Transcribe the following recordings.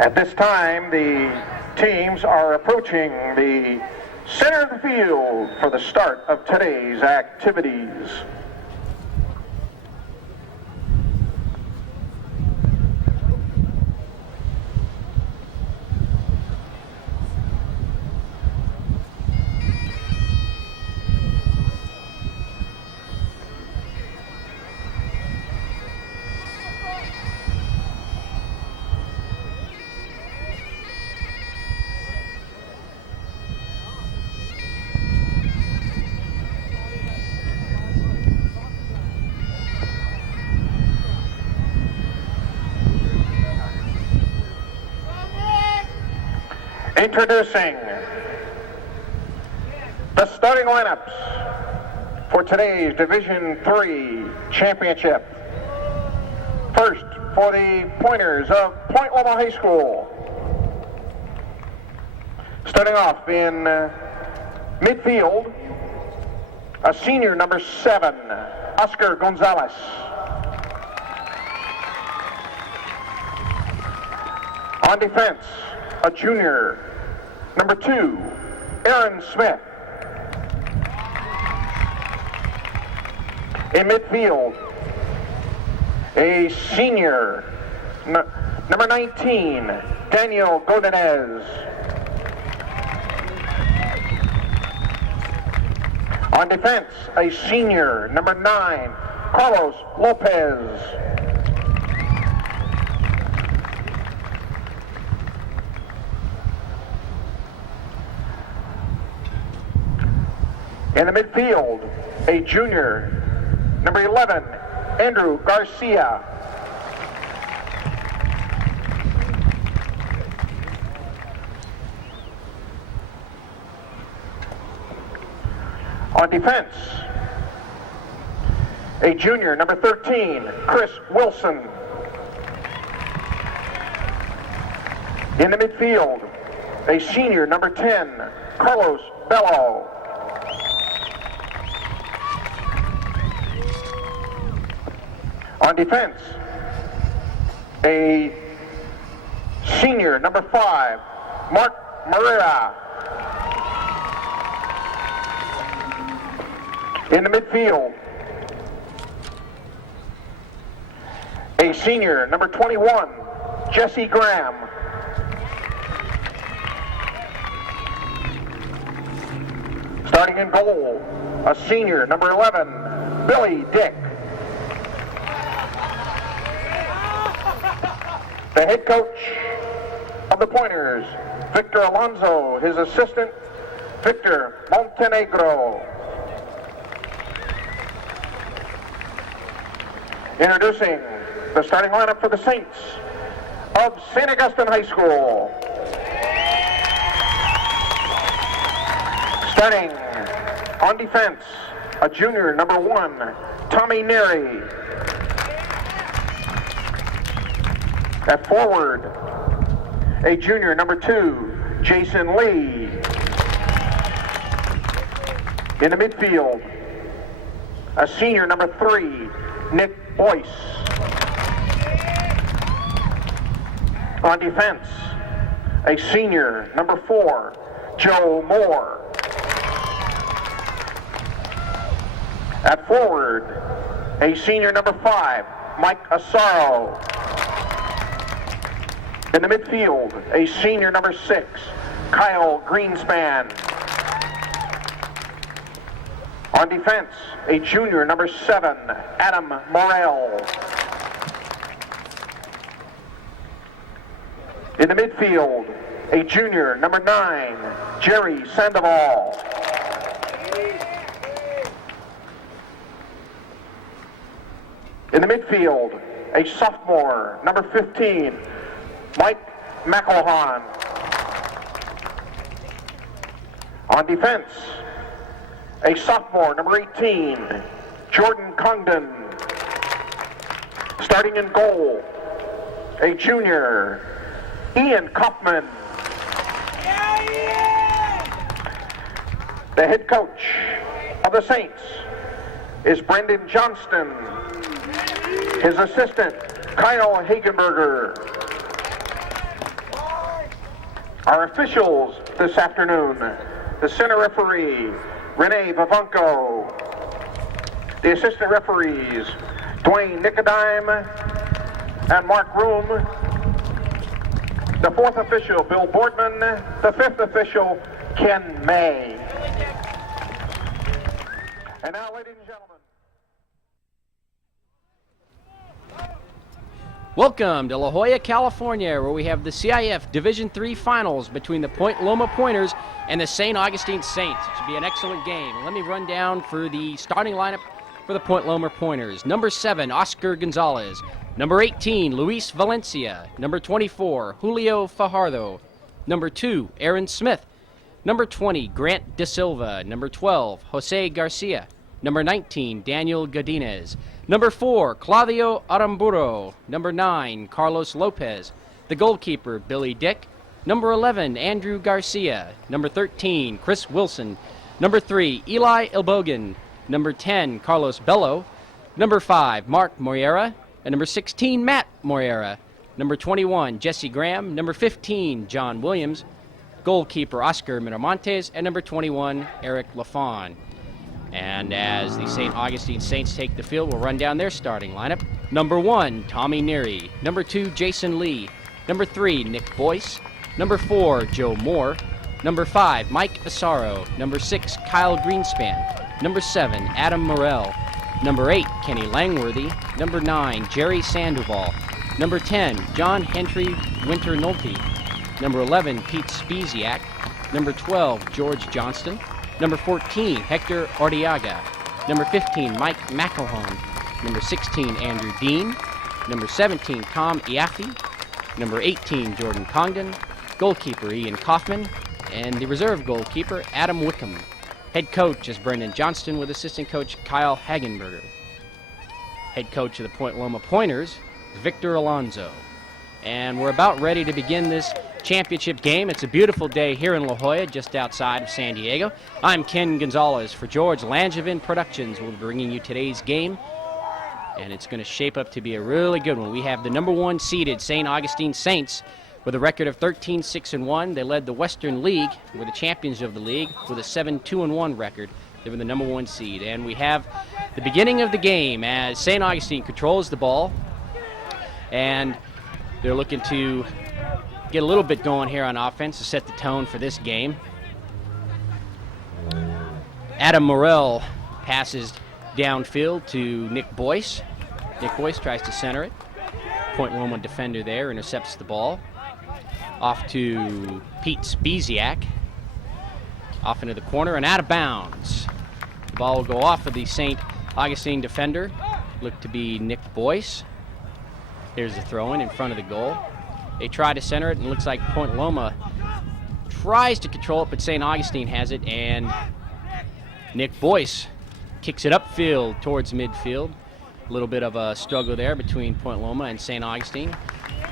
At this time, the teams are approaching the center of the field for the start of today's activities. Introducing the starting lineups for today's Division III championship. First, for the Pointers of Point Loma High School. Starting off in midfield, a senior, number 7, Oscar Gonzalez. On defense, a junior, number 2, Aaron Smith. In midfield, a senior, number 19, Daniel Godinez. On defense, a senior, number 9, Carlos Lopez. In the midfield, a junior, number 11, Andrew Garcia. On defense, a junior, number 13, Chris Wilson. In the midfield, a senior, number 10, Carlos Bello. On defense, a senior, number 5, Mark Moreira. In the midfield, a senior, number 21, Jesse Graham. Starting in goal, a senior, number 11, Billy Dick. The head coach of the Pointers, Victor Alonso. His assistant, Victor Montenegro. Introducing the starting lineup for the Saints of St. Augustine High School. Starting on defense, a junior, number 1, Tommy Neary. At forward, a junior, number 2, Jason Lee. In the midfield, a senior, number 3, Nick Boyce. On defense, a senior, number 4, Joe Moore. At forward, a senior, number 5, Mike Asaro. In the midfield, a senior, number 6, Kyle Greenspan. On defense, a junior, number 7, Adam Morrell. In the midfield, a junior, number 9, Jerry Sandoval. In the midfield, a sophomore, number 15, Mike McElhan. On defense, a sophomore, number 18, Jordan Congdon. Starting in goal, a junior, Ian Kaufman. The head coach of the Saints is Brendan Johnston. His assistant, Kyle Hagenberger. Our officials this afternoon, the center referee, Renee Vavanko. The assistant referees, Dwayne Nicodime and Mark Room. The fourth official, Bill Boardman. The fifth official, Ken May. And now, ladies and gentlemen. Welcome to La Jolla, California, where we have the CIF Division III Finals between the Point Loma Pointers and the St. Augustine Saints. It should be an excellent game. Let me run down for the starting lineup for the Point Loma Pointers. Number 7, Oscar Gonzalez. Number 18, Luis Valencia. Number 24, Julio Fajardo. Number 2, Aaron Smith. Number 20, Grant De Silva. Number 12, Jose Garcia. Number 19, Daniel Godinez. Number 4, Claudio Aramburo. Number 9, Carlos Lopez. The goalkeeper, Billy Dick. Number 11, Andrew Garcia. Number 13, Chris Wilson. Number 3, Eli Ilbogan. Number 10, Carlos Bello. Number 5, Mark Moreira. And number 16, Matt Moreira. Number 21, Jesse Graham. Number 15, John Williams. Goalkeeper, Oscar Miramontes. And number 21, Eric Lafon. And as the St. Augustine Saints take the field, we'll run down their starting lineup. Number 1, Tommy Neary. Number 2, Jason Lee. Number 3, Nick Boyce. Number 4, Joe Moore. Number 5, Mike Asaro. Number 6, Kyle Greenspan. Number 7, Adam Morell. Number 8, Kenny Langworthy. Number 9, Jerry Sandoval. Number 10, John Henry Winter Nolte. Number 11, Pete Speziak. Number 12, George Johnston. Number 14, Hector Ordiaga. Number 15, Mike McElhone. Number 16, Andrew Dean. Number 17, Tom Iaffe. Number 18, Jordan Congdon. Goalkeeper, Ian Kaufman. And the reserve goalkeeper, Adam Wickham. Head coach is Brendan Johnston with assistant coach Kyle Hagenberger. Head coach of the Point Loma Pointers, Victor Alonzo. And we're about ready to begin this championship game. It's a beautiful day here in La Jolla, just outside of San Diego. I'm Ken Gonzalez for George Langevin Productions. We'll be bringing you today's game, and it's going to shape up to be a really good one. We have the number 1 seeded St. Augustine Saints with a record of 13-6-1. They led the Western League, were the champions of the league, with a 7-2-1 record. They were the number 1 seed. And we have the beginning of the game as St. Augustine controls the ball, and they're looking to get a little bit going here on offense to set the tone for this game. Adam Morell passes downfield to Nick Boyce. Nick Boyce tries to center it. Point Loma defender there intercepts the ball. Off to Pete Speziak. Off into the corner and out of bounds. The ball will go off of the St. Augustine defender. Looked to be Nick Boyce. Here's the throw-in in front of the goal. They try to center it, and it looks like Point Loma tries to control it, but St. Augustine has it, and Nick Boyce kicks it upfield towards midfield. A little bit of a struggle there between Point Loma and St. Augustine,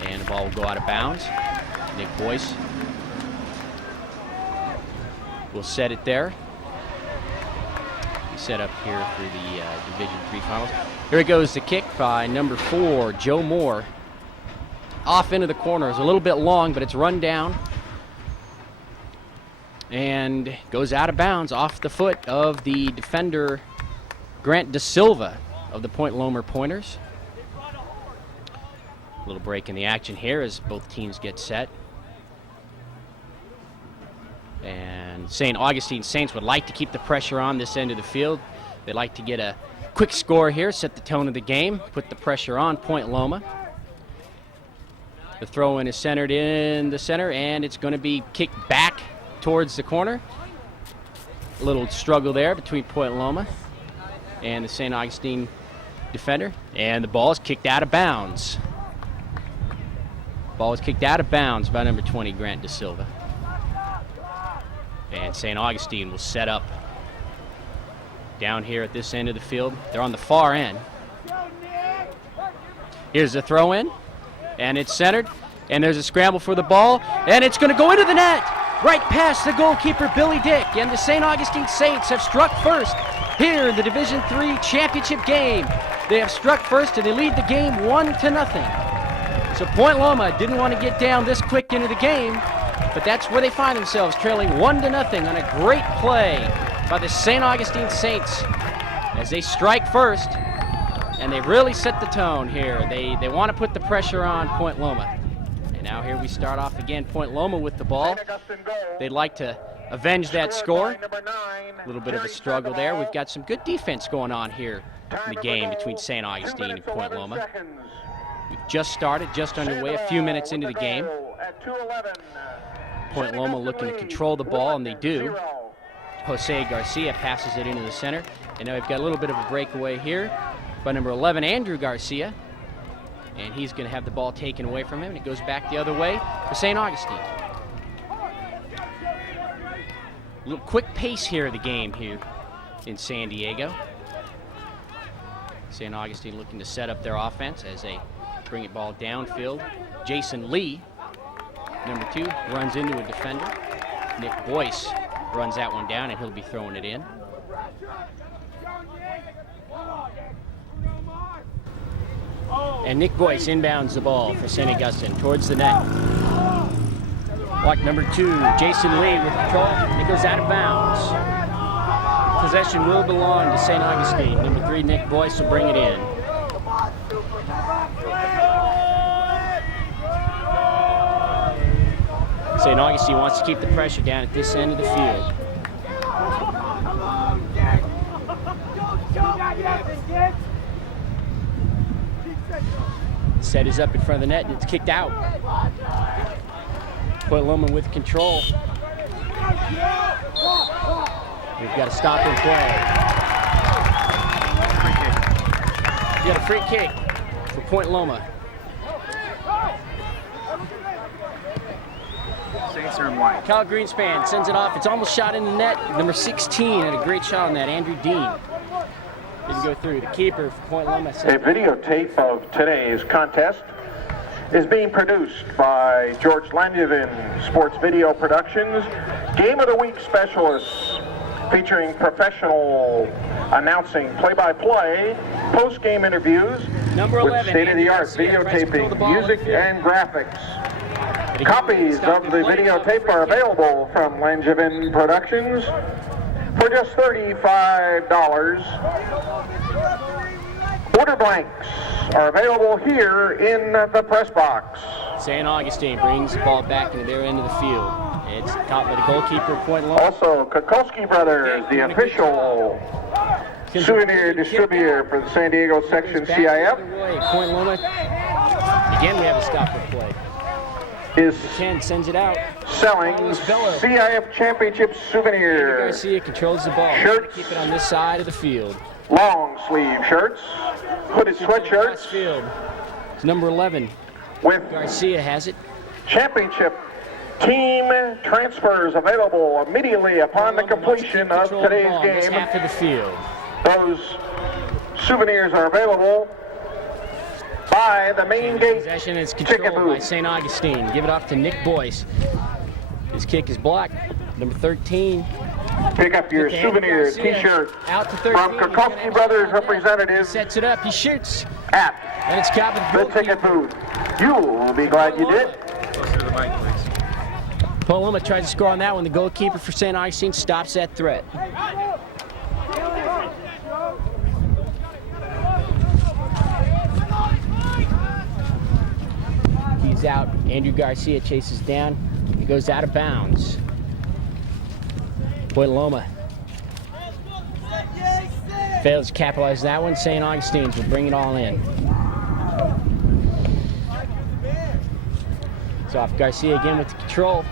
and the ball will go out of bounds. Nick Boyce will set it there. Set up here for the Division III Finals. Here goes the kick by number 4, Joe Moore. Off into the corner. It's a little bit long, but it's run down. And goes out of bounds off the foot of the defender, Grant De Silva of the Point Loma Pointers. A little break in the action here as both teams get set. And St. Augustine Saints would like to keep the pressure on this end of the field. They'd like to get a quick score here, set the tone of the game, put the pressure on Point Loma. The throw-in is centered in the center, and it's going to be kicked back towards the corner. A little struggle there between Point Loma and the St. Augustine defender, and the ball is kicked out of bounds. Ball is kicked out of bounds by number 20, Grant De Silva. And St. Augustine will set up down here at this end of the field. They're on the far end. Here's the throw-in, and it's centered, and there's a scramble for the ball, and it's going to go into the net, right past the goalkeeper, Billy Dick, and the St. Augustine Saints have struck first here in the Division III championship game. They have struck first, and they lead the game 1-0. So Point Loma didn't want to get down this quick into the game, But that's where they find themselves, trailing 1-0 on a great play by the St. Augustine Saints as they strike first, and they really set the tone here. They want to put the pressure on Point Loma. And now here we start off again, Point Loma with the ball. They'd like to avenge that score. A little bit of a struggle there. We've got some good defense going on here in the game between St. Augustine and Point Loma. We've just started, just underway, a few minutes into the game. Point Loma looking to control the ball, and they do. Jose Garcia passes it into the center. And now we've got a little bit of a breakaway here by number 11, Andrew Garcia. And he's going to have the ball taken away from him, and it goes back the other way for St. Augustine. A little quick pace here of the game here in San Diego. St. Augustine looking to set up their offense as they bring it ball downfield. Jason Lee, number 2, runs into a defender. Nick Boyce runs that one down, and he'll be throwing it in. And Nick Boyce inbounds the ball for St. Augustine towards the net. Watch number 2, Jason Lee with control. It goes out of bounds. Possession will belong to St. Augustine. Number 3, Nick Boyce will bring it in. St. Augustine wants to keep the pressure down at this end of the field. Set is up in front of the net, and it's kicked out. Point Loma with control. We've got a stop and play. We've got a free kick for Point Loma. Saints are in white. Kyle Greenspan sends it off. It's almost shot in the net. Number 16 had a great shot on that, Andrew Dean. Didn't go through. The keeper for Point Loma. A videotape of today's contest is being produced by George Langevin Sports Video Productions. Game of the Week specialists featuring professional announcing, play-by-play, post-game interviews Number 11, with state-of-the-art videotaping, music, and graphics. Copies of the videotape are available from Langevin Productions for just $35. Order blanks are available here in the press box. St. Augustine brings the ball back into their end of the field. It's caught by the goalkeeper, Point Loma. Also, Kukulski Brothers, the official souvenir distributor for the San Diego section CIF. Point Loma. Again, we have a stop and play. Is Ken sends it out. selling CIF Championship souvenir. Garcia controls the ball. Shirts. Keep it on this side of the field. Long sleeve shirts, hooded sweatshirts Field. It's number 11. with Garcia has it. championship team transfers available immediately upon the completion of today's This game. half of the field. Those souvenirs are available by the main gate Possession is ticket controlled by booth. St. Augustine. Give it off to Nick Boyce. His kick is blocked. Number 13. Pick up your To souvenir Garcia. t-shirt Out to 13. from Kukulski Brothers representatives Sets it up. He shoots. at And it's caught by the the ticket goalkeeper. booth. You'll be glad you did. Closer to the mic, please. Point Loma tries to score on that one. The goalkeeper for St. Augustine stops that threat. He's out. Andrew Garcia chases down. He goes out of bounds. Point Loma fails to capitalize that one. St. Augustine's will bring it all in. It's off Garcia again with the control.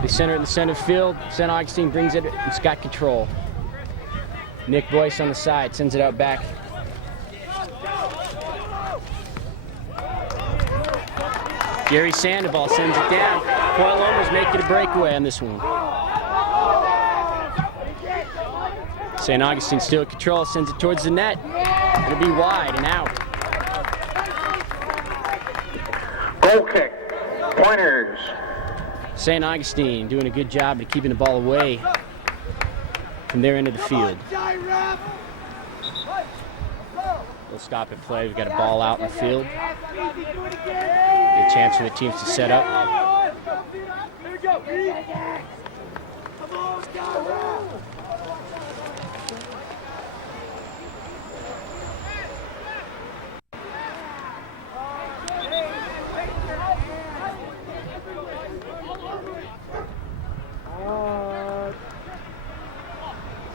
They center it in the center field. St. Augustine brings it. It's got control. Nick Boyce on the side sends it out back. Gary Sandoval sends it down. Point Loma's making a breakaway on this one. St. Augustine still in control, sends it towards the net. It'll be wide and out. Goal kick. Pointers. St. Augustine doing a good job of keeping the ball away from their end of the field. We'll stop and play. We've got a ball out in the field. A chance for the teams to set up.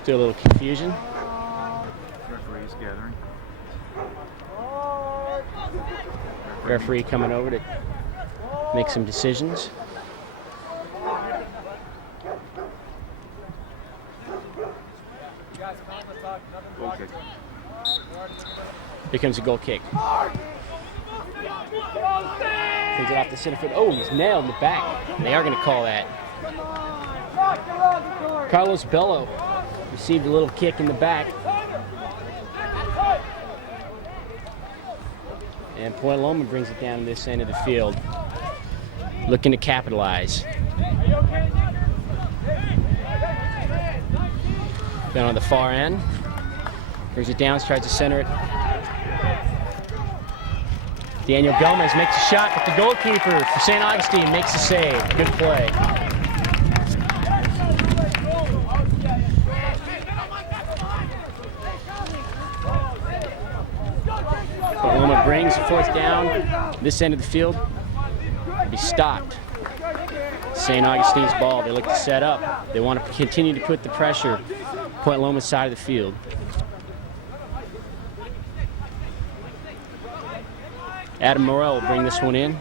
Still a little confusion. Referee's gathering. Referee coming over to make some decisions. Goal kick. Here comes a goal kick. Brings it off the center field. Oh, he's nailed in the back. They are going to call that. Carlos Bello received a little kick in the back. And Point Loma brings it down to this end of the field, looking to capitalize. Down on the far end. Brings it down, tries to center it. Daniel Gomez makes a shot, but the goalkeeper for St. Augustine makes a save. Good play. Loma brings the fourth down. This end of the field. He stopped. St. Augustine's ball. They look to set up. They want to continue to put the pressure Point Loma's side of the field. Adam Morell will bring this one in.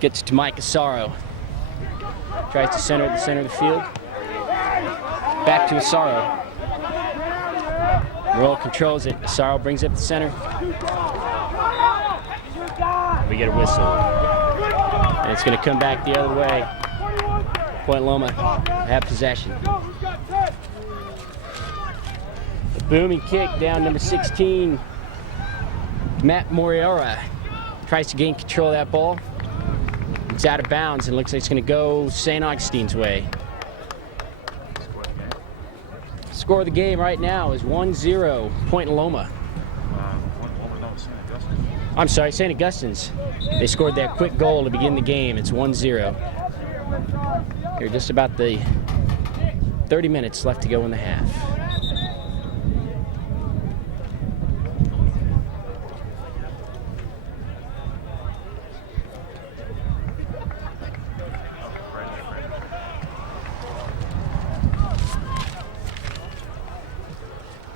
Gets to Mike Asaro. Tries to center at the center of the field. Back to Asaro. Morell controls it. Asaro brings it up the center. We get a whistle. And it's going to come back the other way. Point Loma have possession. A booming kick down number 16. Matt Moriora tries to gain control of that ball. It's out of bounds and looks like it's going to go St. Augustine's way. Score of the game right now is 1-0, Point Loma. I'm sorry, St. Augustine's. They scored that quick goal to begin the game. It's 1-0. Here, just about the 30 minutes left to go in the half.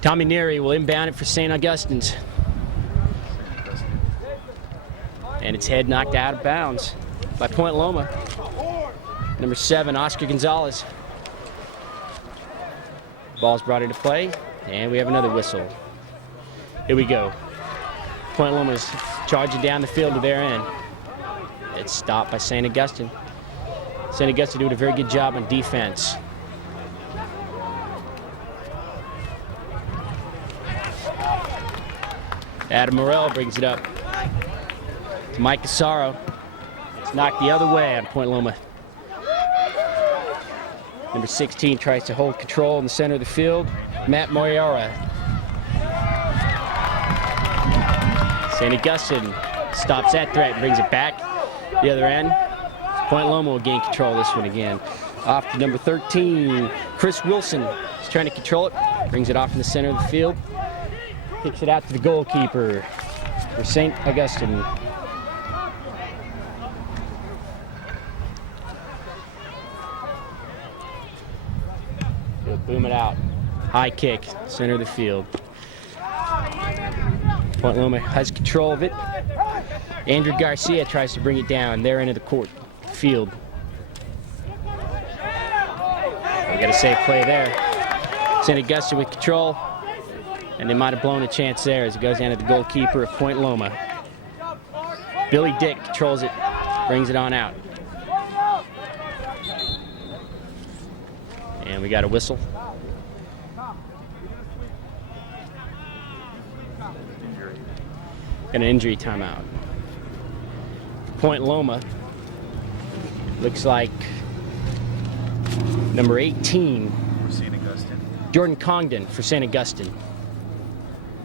Tommy Neary will inbound it for St. Augustine's. And its head knocked out of bounds by Point Loma. Number 7, Oscar Gonzalez. Ball's brought into play, and we have another whistle. Here we go. Point Loma's charging down the field to their end. It's stopped by St. Augustine. St. Augustine doing a very good job on defense. Adam Morell brings it up to Mike Asaro. It's knocked the other way on Point Loma. Number 16 tries to hold control in the center of the field. Matt Moriora. St. Augustine stops that threat and brings it back the other end. Point Loma will gain control of this one again. Off to number 13, Chris Wilson. He's trying to control it. Brings it off in the center of the field. Kicks it out to the goalkeeper for St. Augustine. He'll boom it out. High kick, center of the field. Point Loma has control of it. Andrew Garcia tries to bring it down their end of the court field. We got a safe play there. St. Augustine with control. And they might have blown a chance there as it goes down to the goalkeeper of Point Loma. Billy Dick controls it, brings it on out. And we got a whistle. Got an injury timeout. Point Loma looks like number 18, For St. Augustine. Jordan Congdon for St. Augustine.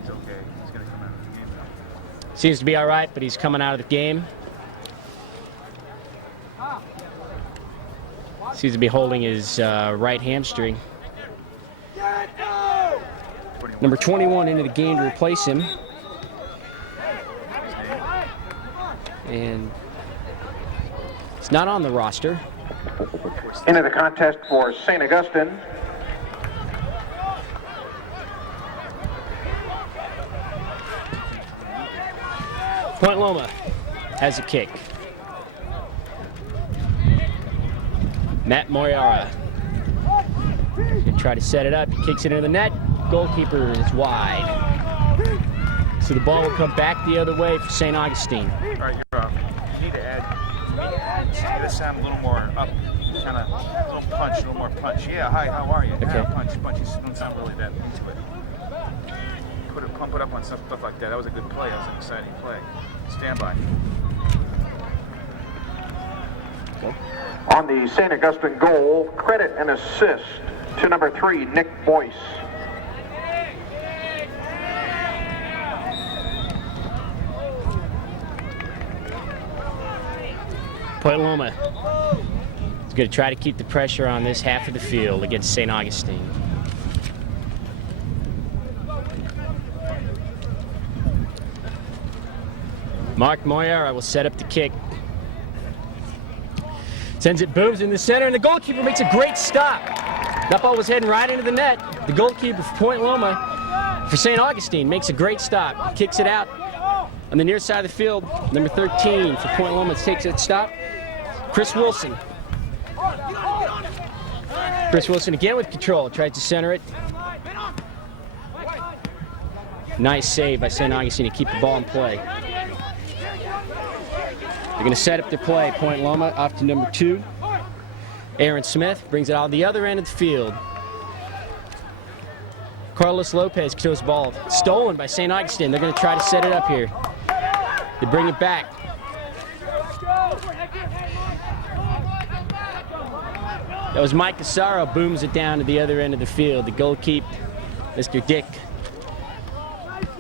He's okay. He's going to come out of the game now. Seems to be all right, but he's coming out of the game. Seems to be holding his right hamstring. Number 21 into the game to replace him. And it's not on the roster. Into the contest for St. Augustine, Point Loma has a kick. Matt Moyara. Gonna try to set it up. He kicks it into the net. Goalkeeper is wide. So the ball will come back the other way for St. Augustine. All right, you're up. You need to add this sound a little more up, kind of a little punch, a little more punch. Yeah, hi, how are you? Okay. Yeah, punch. You don't sound really that into it. Pump it up on stuff like that. That was a good play. That was an exciting play. Stand by. Go. on the St. Augustine goal, credit and assist to number 3, Nick Boyce. Point Loma is going to try to keep the pressure on this half of the field against St. Augustine. Mark Moyera will set up the kick. Sends it, booms in the center, and the goalkeeper makes a great stop. That ball was heading right into the net. The goalkeeper for Point Loma, for St. Augustine, makes a great stop. Kicks it out on the near side of the field. Number 13 for Point Loma takes that stop. Chris Wilson. Chris Wilson again with control, tries to center it. Nice save by St. Augustine to keep the ball in play. They're going to set up their play. Point Loma off to number 2. Aaron Smith brings it out the other end of the field. Carlos Lopez controls the ball. Stolen by St. Augustine. They're going to try to set it up here. They bring it back. That was Mike Casaro, booms it down to the other end of the field. The goalkeeper, Mr. Dick,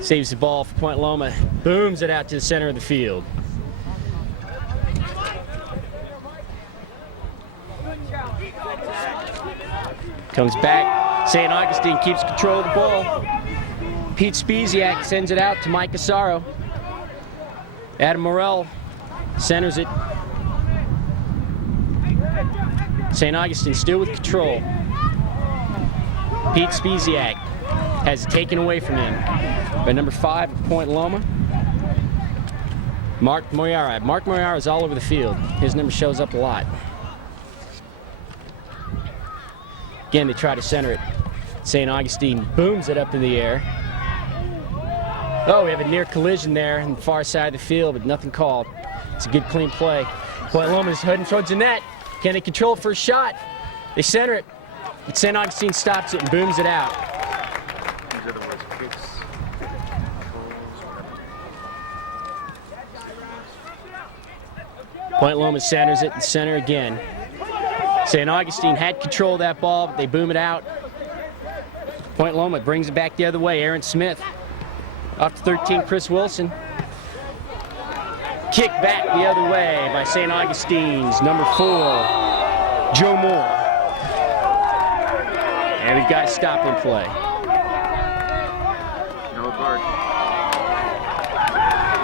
saves the ball for Point Loma, booms it out to the center of the field. Comes back, St. Augustine keeps control of the ball. Pete Speziak sends it out to Mike Casaro. Adam Morell centers it. St. Augustine still with control. Pete Speziak has it taken away from him by number 5 at Point Loma. Mark Moyara. Mark Moyara is all over the field. His number shows up a lot. Again, they try to center it. St. Augustine booms it up in the air. Oh, we have a near collision there on the far side of the field, but nothing called. It's a good, clean play. Point Loma is heading towards the net. Can they control it for a shot? They center it, but St. Augustine stops it and booms it out. These are the words, kicks, Point Loma centers it and center again. St. Augustine had control of that ball, but they boom it out. Point Loma brings it back the other way. Aaron Smith off to 13, Chris Wilson. Kick back the other way by St. Augustine's number 4, Joe Moore. And we've got a stop in play. Yellow card.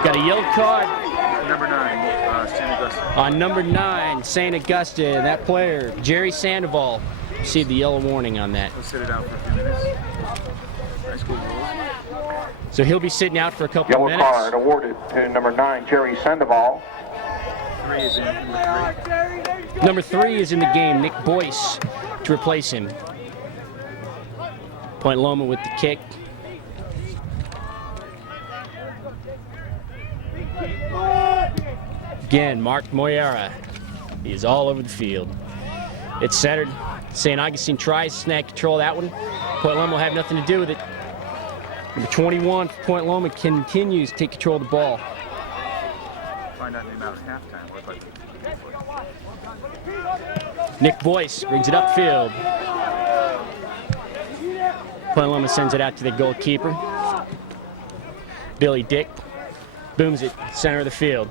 Got a yellow card Number 9, St. Augustine. on number 9, St. Augustine. That player, Jerry Sandoval, received the yellow warning on that. We'll sit it out for a few minutes. High school rules. So he'll be sitting out for a couple Yellow of minutes. card awarded to number 9, Jerry Sandoval. 3 is in, number 3. Number 3 is in the game, Nick Boyce, to replace him. Point Loma with the kick. Again, Mark Moyera. He is all over the field. It's centered. St. Augustine tries to snag control of that one. Point Loma will have nothing to do with it. Number 21 for Point Loma continues to take control of the ball. Find out in about halftime. Nick Boyce brings it upfield. Point Loma sends it out to the goalkeeper. Billy Dick booms it center of the field.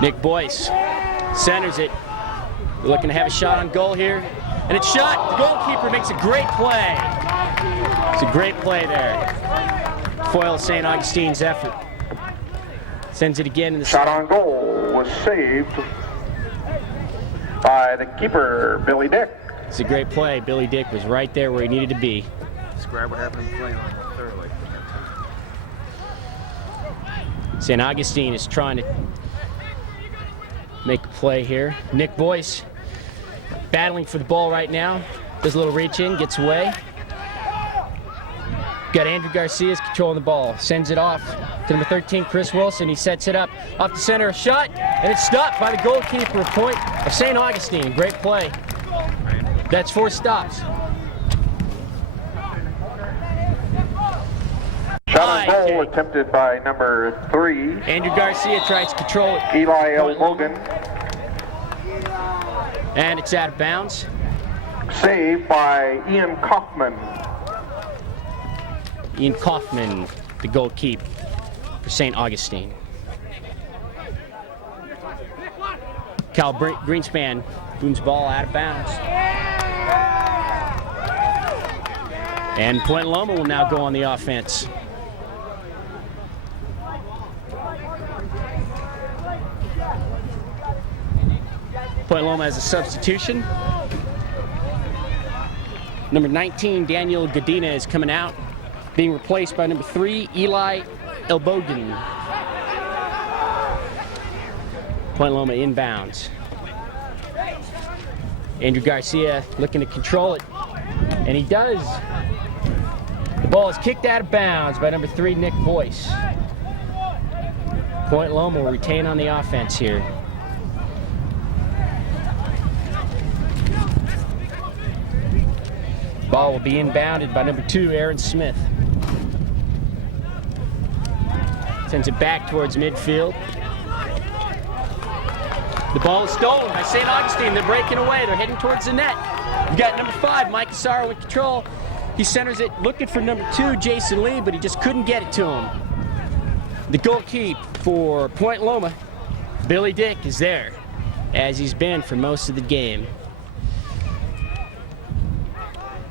Nick Boyce centers it. They're looking to have a shot on goal here. And it's shot. The goalkeeper makes a great play. It's a great play there. Foils St. Augustine's effort. Sends it again in the shot on goal was saved by the keeper, Billy Dick. It's a great play. Billy Dick was right there where he needed to be. Describe what happened in the play on the third leg. St. Augustine is trying to make a play here. Nick Boyce battling for the ball right now. Does a little reach in, gets away. Got Andrew Garcia's controlling the ball. Sends it off to number 13, Chris Wilson. He sets it up off the center, a shot, and it's stopped by the goalkeeper. Point of St. Augustine. Great play. That's 4 stops. Shot on goal attempted by number 3. Andrew Garcia tries to control it. Eli L. Logan. And it's out of bounds. Saved by Ian Kaufman. Ian Kaufman, the goalkeeper for St. Augustine. Cal Greenspan booms ball out of bounds. And Point Loma will now go on the offense. Point Loma has a substitution. Number 19, Daniel Godina, is coming out, being replaced by number 3, Eli Elbogen. Point Loma inbounds. Andrew Garcia looking to control it, and he does. The ball is kicked out of bounds by number 3, Nick Boyce. Point Loma will retain on the offense here. Ball will be inbounded by number 2, Aaron Smith. Sends it back towards midfield. The ball is stolen by St. Augustine. They're breaking away. They're heading towards the net. We've got number 5, Mike Asaro, in control. He centers it, looking for number 2, Jason Lee, but he just couldn't get it to him. The goalkeeper for Point Loma, Billy Dick, is there, as he's been for most of the game.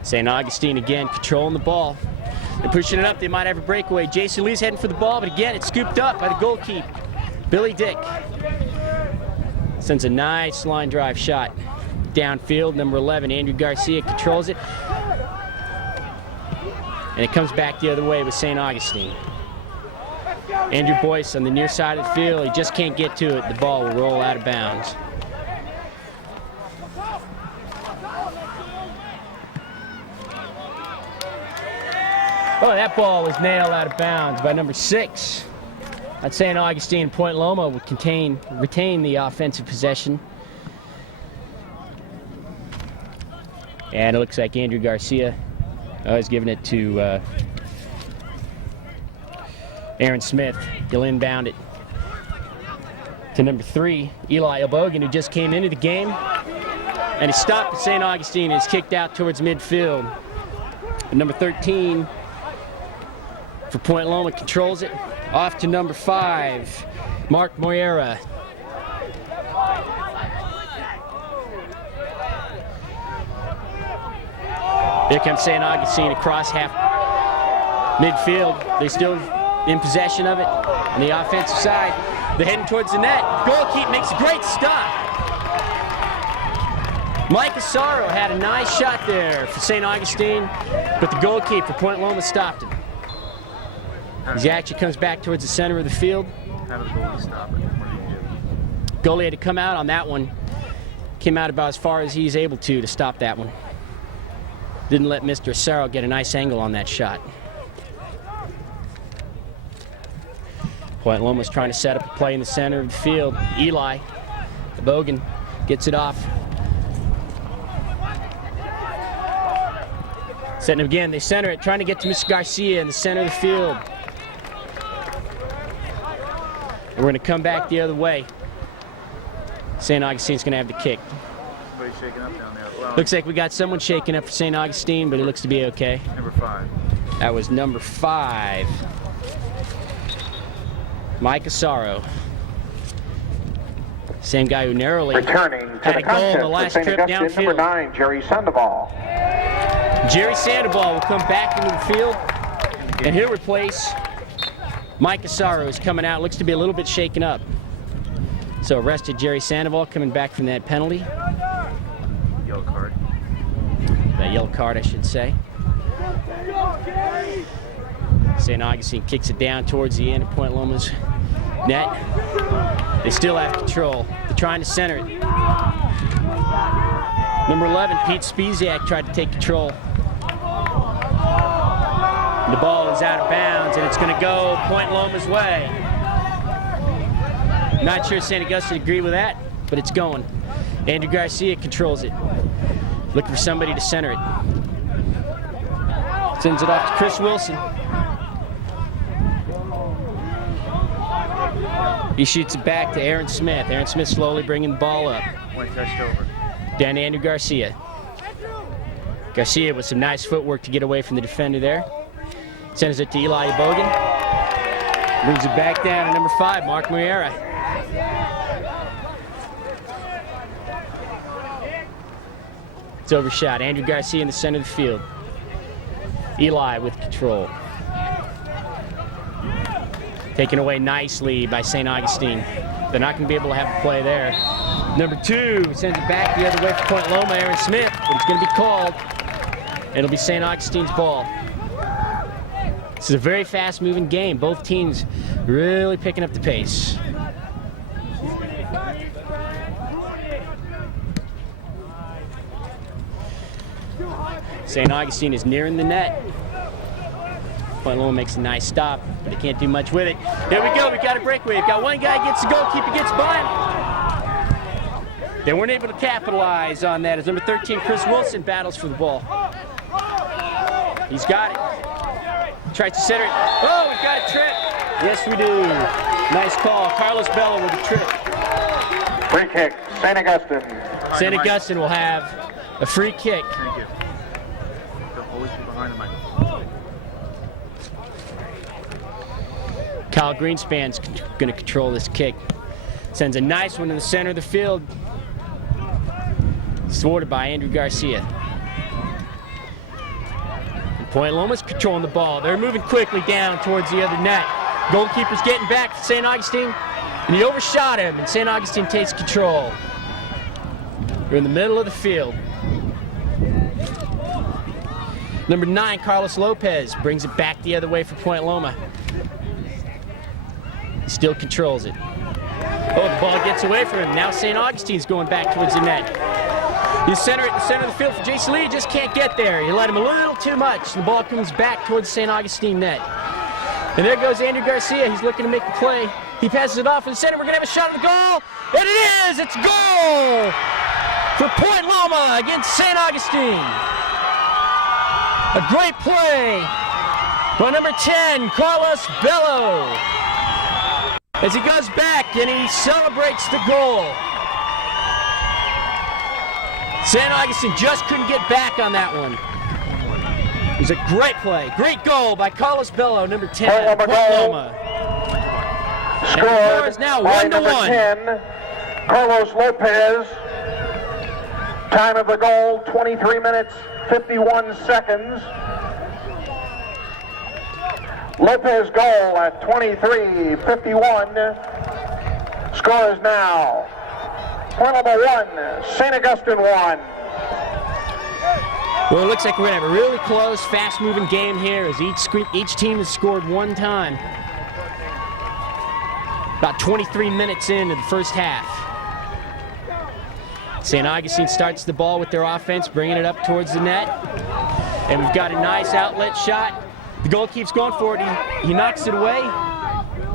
St. Augustine again controlling the ball. They're pushing it up. They might have a breakaway. Jason Lee's heading for the ball, but again, it's scooped up by the goalkeeper, Billy Dick. Sends a nice line drive shot downfield. Number 11, Andrew Garcia, controls it. And it comes back the other way with St. Augustine. Andrew Boyce on the near side of the field. He just can't get to it. The ball will roll out of bounds. Oh, that ball was nailed out of bounds by number 6. At St. Augustine, Point Loma would retain the offensive possession. And it looks like Andrew Garcia is giving it to Aaron Smith. He'll inbound it to number 3, Eli Elbogen, who just came into the game. And he stopped at St. Augustine and is kicked out towards midfield. And number 13 for Point Loma controls it. Off to number 5, Mark Moira. Here comes St. Augustine across half midfield. They're still in possession of it on the offensive side. They're heading towards the net. Goalkeeper makes a great stop. Mike Asaro had a nice shot there for St. Augustine, but the goalkeeper, Point Loma, stopped him. As he actually comes back towards the center of the field. How did the goalie stop it? What did he do? Goalie had to come out on that one. Came out about as far as he's able to stop that one. Didn't let Mr. Asaro get a nice angle on that shot. Point Loma's trying to set up a play in the center of the field. Eli Bogan gets it off. Setting him again. They center it, trying to get to Mr. Garcia in the center of the field. And we're going to come back the other way. St. Augustine's going to have the kick. Somebody's shaking up down there. Well, Looks like we got someone shaking up for St. Augustine, but it looks to be okay. number 5. That was number 5, Mike Asaro. Same guy who narrowly Returning to had the a goal in the contest last for St. trip Augustine, number downfield. 9, Jerry Sandoval. Jerry Sandoval will come back into the field, and he'll replace Mike Asaro, who's coming out. Looks to be a little bit shaken up. So arrested Jerry Sandoval coming back from that penalty. Yellow card. That yellow card, I should say. St. Augustine kicks it down towards the end of Point Loma's net. They still have control. They're trying to center it. Number 11, Pete Spiesiak, tried to take control. The ball is out of bounds, and it's going to go Point Loma's way. Not sure St. Augustine agree with that, but it's going. Andrew Garcia controls it. Looking for somebody to center it. Sends it off to Chris Wilson. He shoots it back to Aaron Smith. Aaron Smith slowly bringing the ball up. One touched over. Down to Andrew Garcia. Garcia with some nice footwork to get away from the defender there. Sends it to Eli Bogan. Moves it back down to number 5, Mark Moreira. It's overshot. Andrew Garcia in the center of the field. Eli with control. Taken away nicely by St. Augustine. They're not going to be able to have a play there. Number 2 sends it back the other way for Point Loma, Aaron Smith, but it's going to be called. It'll be St. Augustine's ball. This is a very fast-moving game. Both teams really picking up the pace. St. Augustine is nearing the net. Point Loma makes a nice stop, but they can't do much with it. Here we go. We got a breakaway. We've got one guy gets the goal, keeper gets by him. They weren't able to capitalize on that as number 13, Chris Wilson, battles for the ball. He's got it. Tries to center it. Oh, we've got a trip. Yes, we do. Nice call. Carlos Bello with a trip. Free kick, St. Augustine. St. Augustine will have a free kick. Thank you. Don't always be behind the microphone. Kyle Greenspan's going to control this kick. Sends a nice one in the center of the field. Thwarted by Andrew Garcia. And Point Loma's controlling the ball. They're moving quickly down towards the other net. Goalkeeper's getting back to St. Augustine, and he overshot him, and St. Augustine takes control. We're in the middle of the field. Number 9, Carlos Lopez, brings it back the other way for Point Loma. Still controls it. Oh, the ball gets away from him. Now St. Augustine's going back towards the net. You center it in the center of the field for Jason Lee, just can't get there. You let him a little too much. The ball comes back towards the St. Augustine net. And there goes Andrew Garcia. He's looking to make the play. He passes it off in the center. We're going to have a shot at the goal. And it is! It's goal for Point Loma against St. Augustine. A great play by number 10, Carlos Bello, as he goes back and he celebrates the goal. St. Augustine just couldn't get back on that one. It was a great play. Great goal by Carlos Bello, number 10, Point Loma. And the score is now 1-1. 10, Carlos Lopez. Time of the goal, 23 minutes, 51 seconds. Lopez goal at 23:51. Score is now Point Loma 1, St. Augustine 1. Well, it looks like we're going to have a really close, fast-moving game here as each team has scored one time. About 23 minutes into the first half. St. Augustine starts the ball with their offense, bringing it up towards the net. And we've got a nice outlet shot. The goal keeps going for it. He knocks it away.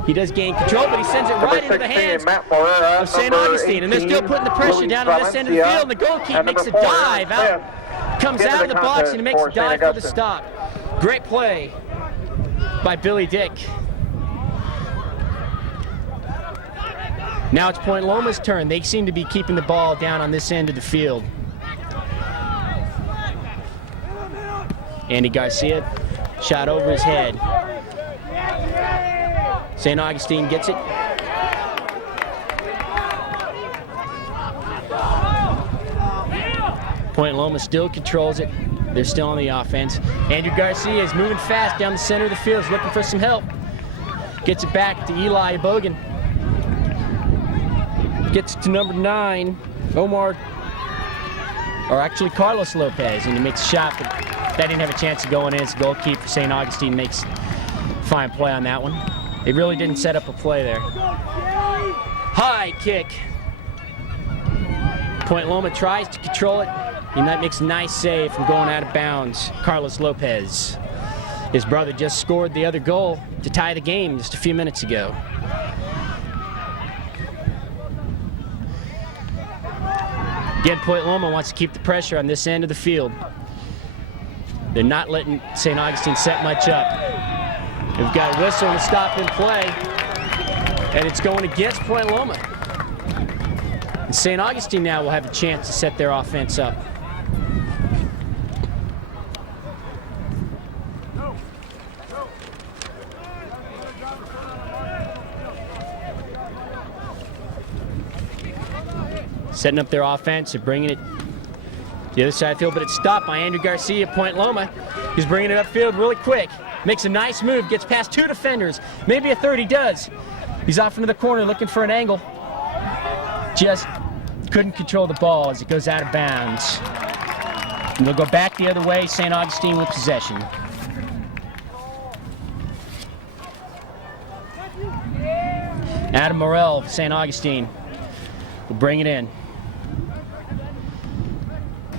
He does gain control, but he sends it right into the hands of St. Augustine. And they're still putting the pressure down on this end of the field. And the goalkeeper makes a dive out. Comes out of the box and he makes a dive for the stop. Great play by Billy Dick. Now it's Point Loma's turn. They seem to be keeping the ball down on this end of the field. Andy Garcia, shot over his head. St. Augustine gets it. Point Loma still controls it. They're still on the offense. Andrew Garcia is moving fast down the center of the field. He's looking for some help. Gets it back to Eli Bogan. Gets to number 9, Carlos Lopez, and he makes a shot, but that didn't have a chance of going in. It's a goalkeeper for St. Augustine makes a fine play on that one. They really didn't set up a play there. High kick. Point Loma tries to control it, and that makes a nice save from going out of bounds. Carlos Lopez. His brother just scored the other goal to tie the game just a few minutes ago. Again, Point Loma wants to keep the pressure on this end of the field. They're not letting St. Augustine set much up. We've got a whistle and a stop in play, and it's going against Point Loma. And St. Augustine now will have a chance to set their offense up. Setting up their offense, they're bringing it to the other side of the field, but it's stopped by Andrew Garcia, Point Loma. He's bringing it upfield really quick. Makes a nice move, gets past 2 defenders. Maybe a third, he does. He's off into the corner looking for an angle. Just couldn't control the ball as it goes out of bounds. And they'll go back the other way, St. Augustine with possession. Adam Morrell of St. Augustine will bring it in.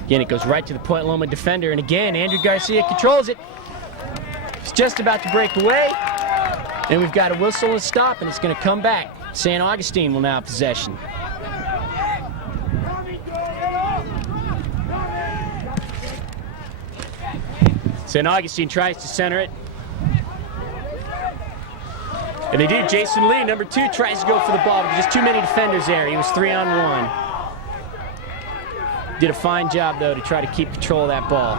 Again, it goes right to the Point Loma defender, and again, Andrew Garcia controls it. It's just about to break away, and we've got a whistle and a stop, and it's going to come back. St. Augustine will now have possession. St. Augustine tries to center it. And they do. Jason Lee, number 2, tries to go for the ball, but just too many defenders there. He was 3-on-1. Did a fine job, though, to try to keep control of that ball.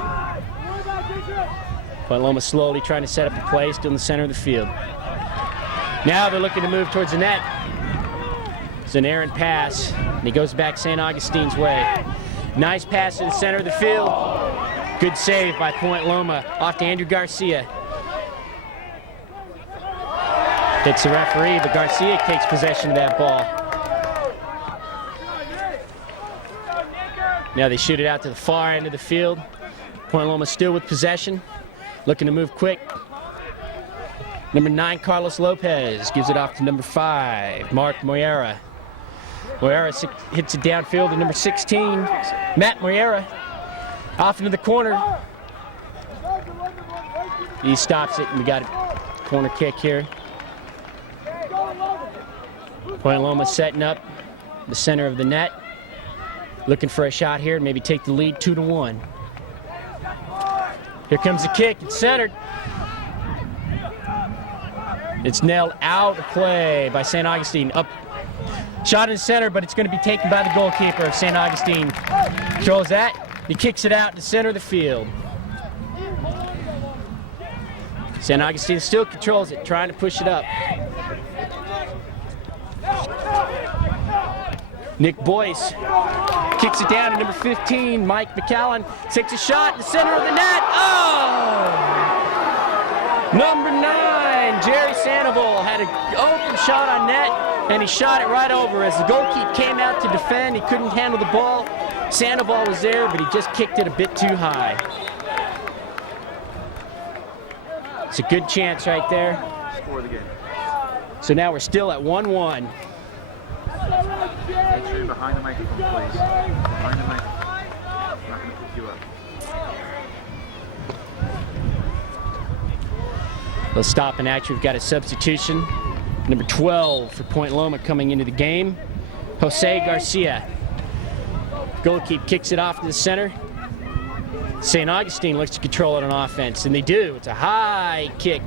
Point Loma slowly trying to set up a play, still in the center of the field. Now they're looking to move towards the net. It's an errant pass, and he goes back St. Augustine's way. Nice pass to the center of the field. Good save by Point Loma. Off to Andrew Garcia. Hits the referee, but Garcia takes possession of that ball. Now they shoot it out to the far end of the field. Point Loma still with possession, looking to move quick. Number 9, Carlos Lopez, gives it off to number 5, Mark Moyera. Moyera hits it downfield to number 16, Matt Moyera. Off into the corner. He stops it, and we got a corner kick here. Point Loma setting up the center of the net. Looking for a shot here and maybe take the lead 2-1. Here comes the kick. It's centered. It's nailed out of play by St. Augustine. Up, shot in center, but it's going to be taken by the goalkeeper of St. Augustine. Controls that. He kicks it out in the center of the field. St. Augustine still controls it, trying to push it up. Nick Boyce kicks it down to number 15, Mike McAllen. Takes a shot in the center of the net. Oh! Number 9, Jerry Sandoval had an open shot on net, and he shot it right over. As the goalkeeper came out to defend, he couldn't handle the ball. Sandoval was there, but he just kicked it a bit too high. It's a good chance right there. Score the game. So now we're still at 1-1. Make sure you're behind the microphone, please. Behind the microphone. I'm not going to pick you up. They'll stop in action. We've got a substitution. Number 12 for Point Loma coming into the game, Jose Garcia. Goalkeeper kicks it off to the center. St. Augustine looks to control it on offense, and they do. It's a high kick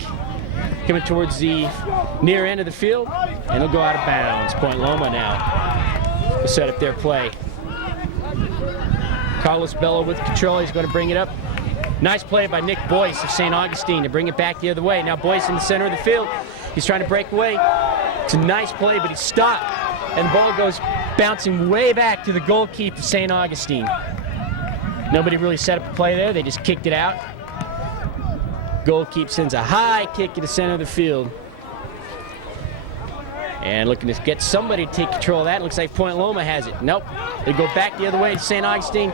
coming towards the near end of the field, and it'll go out of bounds. Point Loma now will set up their play. Carlos Bello with control. He's going to bring it up. Nice play by Nick Boyce of St. Augustine to bring it back the other way. Now Boyce in the center of the field. He's trying to break away. It's a nice play, but he's stopped, and the ball goes bouncing way back to the goalkeeper of St. Augustine. Nobody really set up a play there. They just kicked it out. Goalkeeper sends a high kick to the center of the field. And looking to get somebody to take control of that. Looks like Point Loma has it. Nope. They go back the other way to St. Augustine.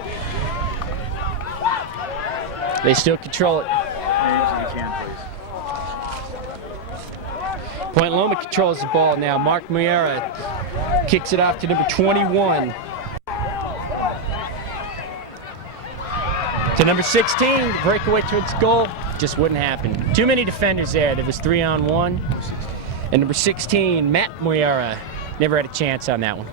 They still control it. Point Loma controls the ball now. Mark Moyera kicks it off to number 21. To number 16, the breakaway towards goal. Just wouldn't happen. Too many defenders there. There was 3-on-1. And number 16, Matt Moyera, never had a chance on that one.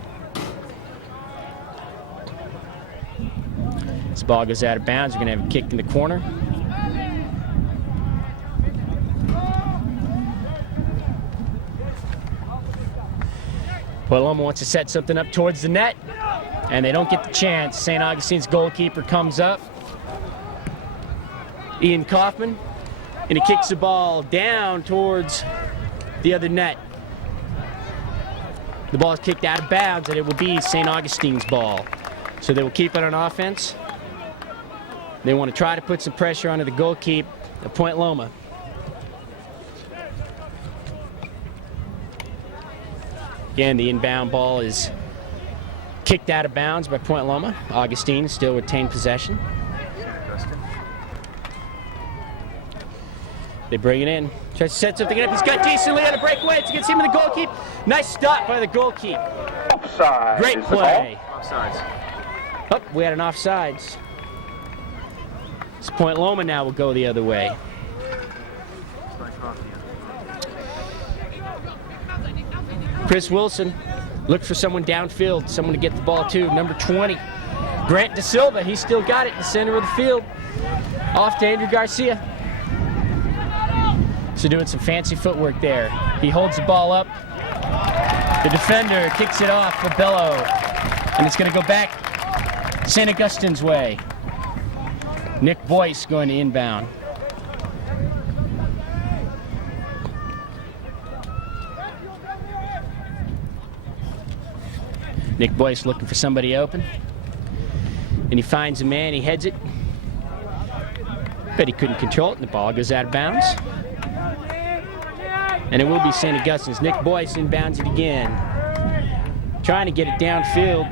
This ball goes out of bounds. We're going to have it kicked in the corner. Point Loma wants to set something up towards the net, and they don't get the chance. St. Augustine's goalkeeper comes up. Ian Kaufman, and he kicks the ball down towards the other net. The ball is kicked out of bounds, and it will be St. Augustine's ball. So they will keep it on offense. They want to try to put some pressure onto the goalkeeper at Point Loma. Again, the inbound ball is kicked out of bounds by Point Loma. Augustine still retain possession. They bring it in. Tries to set something up. He's got Jason Lee on a breakaway. It's against him and the goalkeeper. Nice stop by the goalkeeper. Offside. Great play. Offsides. Oh, we had an offsides. This Point Loma now will go the other way. Chris Wilson looked for someone downfield, someone to get the ball to. Number 20, Grant De Silva. He's still got it in the center of the field. Off to Andrew Garcia. So doing some fancy footwork there. He holds the ball up. The defender kicks it off for Bello. And it's going to go back St. Augustine's way. Nick Boyce going to inbound. Nick Boyce looking for somebody open. And he finds a man, he heads it. But he couldn't control it, and the ball goes out of bounds. And it will be St. Augustine's. Nick Boyce inbounds it again. Trying to get it downfield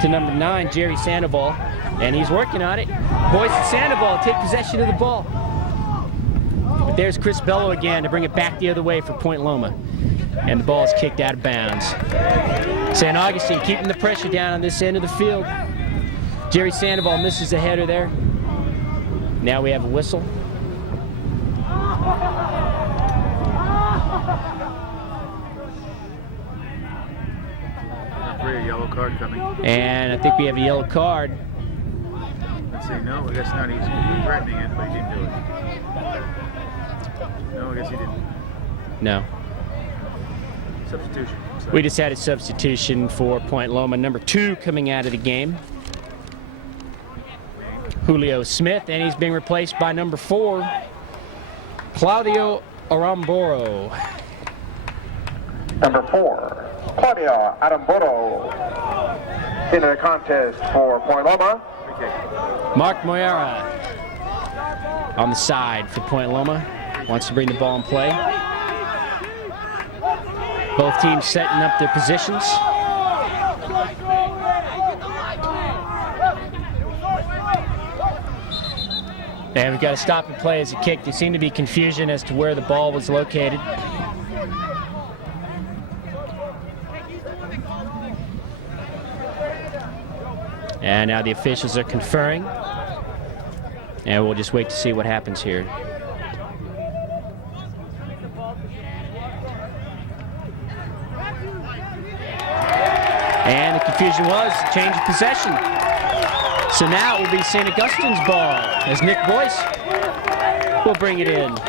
to number 9, Jerry Sandoval. And he's working on it. Boyce and Sandoval take possession of the ball. But there's Chris Bello again to bring it back the other way for Point Loma. And the ball is kicked out of bounds. St. Augustine keeping the pressure down on this end of the field. Jerry Sandoval misses the header there. Now we have a whistle. A yellow card coming. And I think we have a yellow card. Let's see, no, I guess not. He's threatening it, but he didn't do it. No, I guess he didn't. No. Substitution. We just had a substitution for Point Loma. Number 2 coming out of the game. Julio Smith, and he's being replaced by number 4, Claudio Aramboro. Number 4, Claudio Aramboro. Into the contest for Point Loma. Mark Moyera on the side for Point Loma. Wants to bring the ball in play. Both teams setting up their positions. And we've got to stop and play as a kick. There seemed to be confusion as to where the ball was located. And now the officials are conferring. And we'll just wait to see what happens here. And the confusion was change of possession. So now it will be St. Augustine's ball as Nick Boyce will bring it in. St.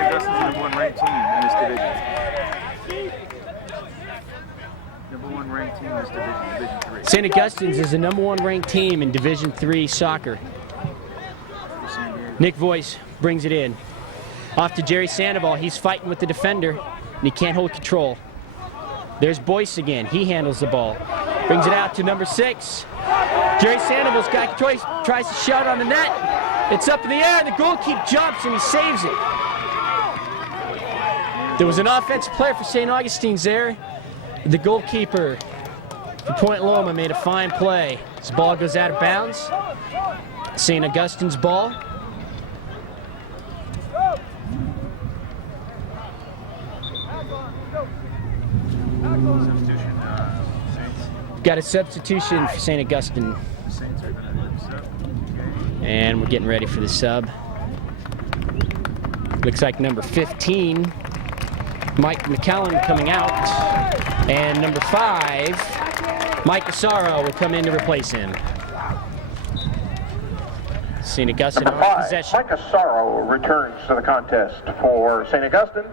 Augustine's the number 1 ranked team in this division. Number 1 ranked team in this division, Division 3. St. Augustine's is the number 1 ranked team in Division 3 soccer. Nick Boyce brings it in. Off to Jerry Sandoval. He's fighting with the defender, and he can't hold control. There's Boyce again. He handles the ball. Brings it out to number 6, Jerry Sandoval's got choice, tries to shot on the net. It's up in the air, the goalkeeper jumps and he saves it. There was an offensive player for St. Augustine's there. The goalkeeper for Point Loma made a fine play. This ball goes out of bounds. St. Augustine's ball. Substitution, Saints. Got a substitution for St. Augustine. Saints are going to do sub. Okay. And we're getting ready for the sub. Looks like number 15, Mike McCallum, coming out. And number 5, Mike Asaro, will come in to replace him. St. Augustine Number on 5, possession. Mike Asaro returns to the contest for St. Augustine.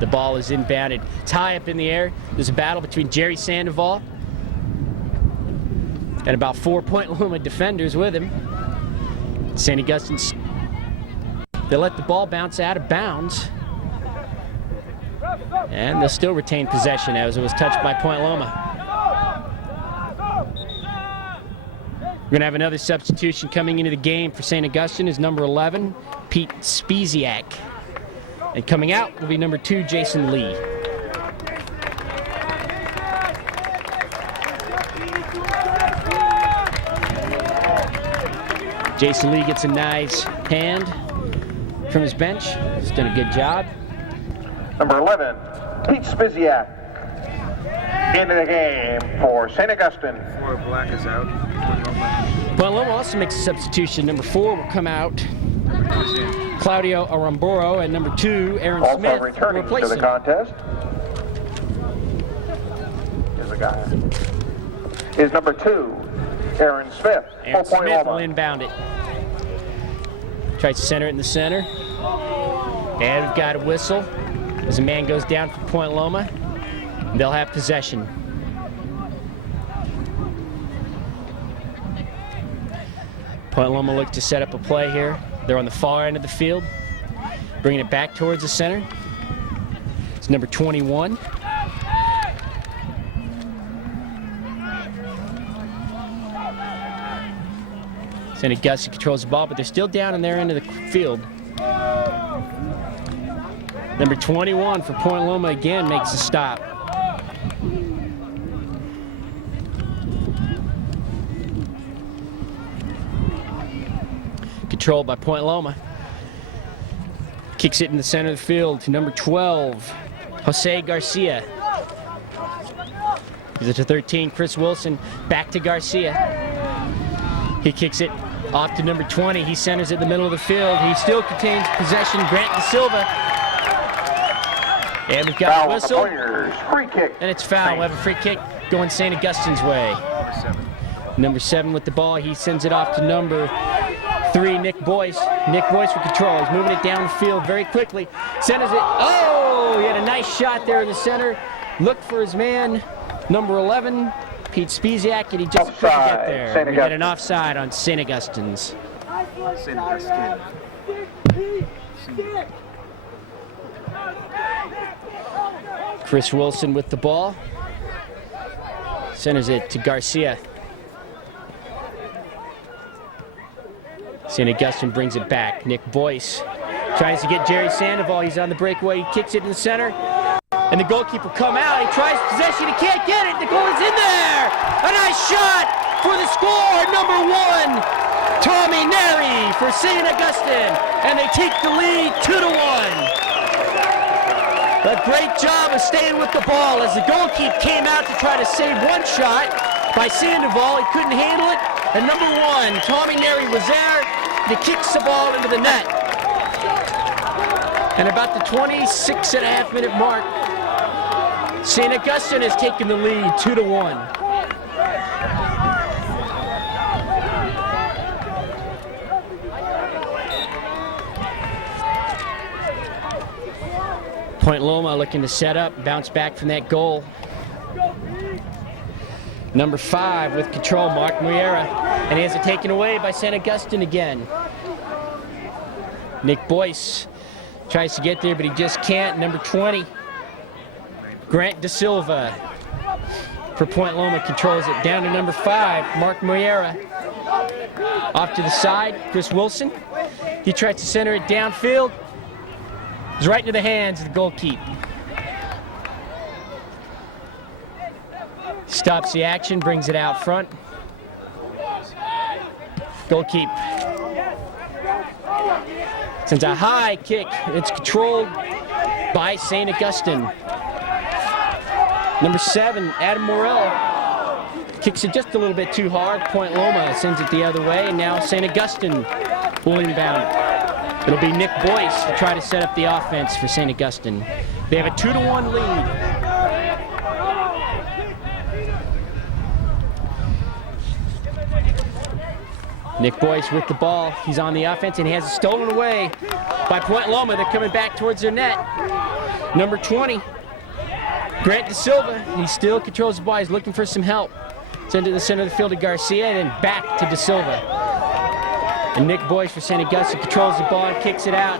The ball is inbounded. It's high up in the air. There's a battle between Jerry Sandoval and about 4 Point Loma defenders with him. St. Augustine's, they let the ball bounce out of bounds. And they'll still retain possession as it was touched by Point Loma. We're going to have another substitution coming into the game for St. Augustine is number 11, Pete Spiziak. And coming out will be number 2, Jason Lee. Jason Lee gets a nice hand from his bench. He's done a good job. Number 11, Pete Spiziak into the game for St. Augustine. 4 Black is out. Point Loma also makes a substitution. Number 4 will come out. Claudio Aramburo, and number 2, Aaron Also Smith, will returning to replace the him. contest is a guy. Is number 2, Aaron Smith. Aaron 4 Point Smith will Loma. inbound it. Tries to center it in the center. And we've got a whistle as a man goes down for Point Loma. And they'll have possession. Point Loma look to set up a play here. They're on the far end of the field, bringing it back towards the center. It's number 21. St. Augustine controls the ball, but they're still down in their end of the field. Number 21 for Point Loma again makes a stop. Controlled by Point Loma. Kicks it in the center of the field to number 12, Jose Garcia. Gives it to 13, Chris Wilson. Back to Garcia. He kicks it off to number 20. He centers it in the middle of the field. He still contains possession. Grant De Silva. And we've got Foul a on the whistle. Pointers. Free kick. And it's foul. We have a free kick going St. Augustine's way. Number 7. Number 7 with the ball. He sends it off to number 3, Nick Boyce. Nick Boyce for control. He's moving it down the field very quickly. Centers it. Oh! He had a nice shot there in the center. Looked for his man, number 11, Pete Spiziak, and he just couldn't get Offside, there. St. We got Augustine. an offside on St. Augustine's. St. Augustine. Chris Wilson with the ball. Centers it to Garcia. St. Augustine brings it back. Nick Boyce tries to get Jerry Sandoval. He's on the breakaway. He kicks it in the center. And the goalkeeper come out. He tries possession. He can't get it. The goal is in there. A nice shot for the score. Number 1, Tommy Neri for St. Augustine. And they take the lead 2-1. A great job of staying with the ball as the goalkeeper came out to try to save one shot by Sandoval. He couldn't handle it. And number 1, Tommy Neri was there. He kicks the ball into the net. And about the 26.5-minute mark, St. Augustine has taken the lead 2-1. Point Loma looking to set up, bounce back from that goal. Number 5 with control, Mark Muera. And he has it taken away by St. Augustine again. Nick Boyce tries to get there, but he just can't. Number 20, Grant De Silva. for Point Loma controls it. Down to number 5, Mark Moyera. Off to the side, Chris Wilson. He tries to center it downfield. It's right into the hands of the goalkeeper. Stops the action, brings it out front. Goalkeeper sends a high kick. It's controlled by St. Augustine. Number 7, Adam Morell, kicks it just a little bit too hard. Point Loma sends it the other way, and now St. Augustine will inbound it. It'll be Nick Boyce to try to set up the offense for St. Augustine. They have a 2-1 lead. Nick Boyce with the ball. He's on the offense, and he has it stolen away by Point Loma. They're coming back towards their net. Number 20, Grant De Silva. He still controls the ball. He's looking for some help. Send it to the center of the field to Garcia, and then back to De Silva. And Nick Boyce for St. Augustine controls the ball and kicks it out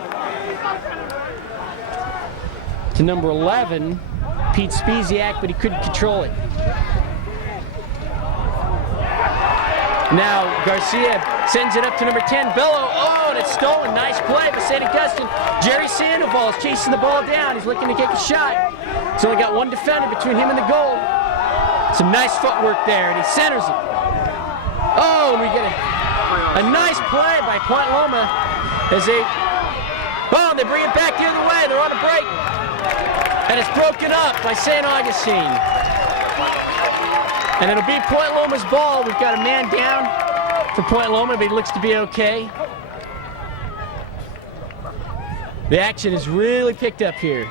to number 11, Pete Speziak, but he couldn't control it. Now Garcia sends it up to number 10, Bello. Oh, and it's stolen. Nice play by St. Augustine. Jerry Sandoval is chasing the ball down. He's looking to kick a shot. He's only got one defender between him and the goal. Some nice footwork there, and he centers it. Oh, and we get a nice play by Point Loma as they bring it back the other way. They're on a break. And it's broken up by St. Augustine. And it'll be Point Loma's ball. We've got a man down for Point Loma, but he looks to be okay. The action is really picked up here.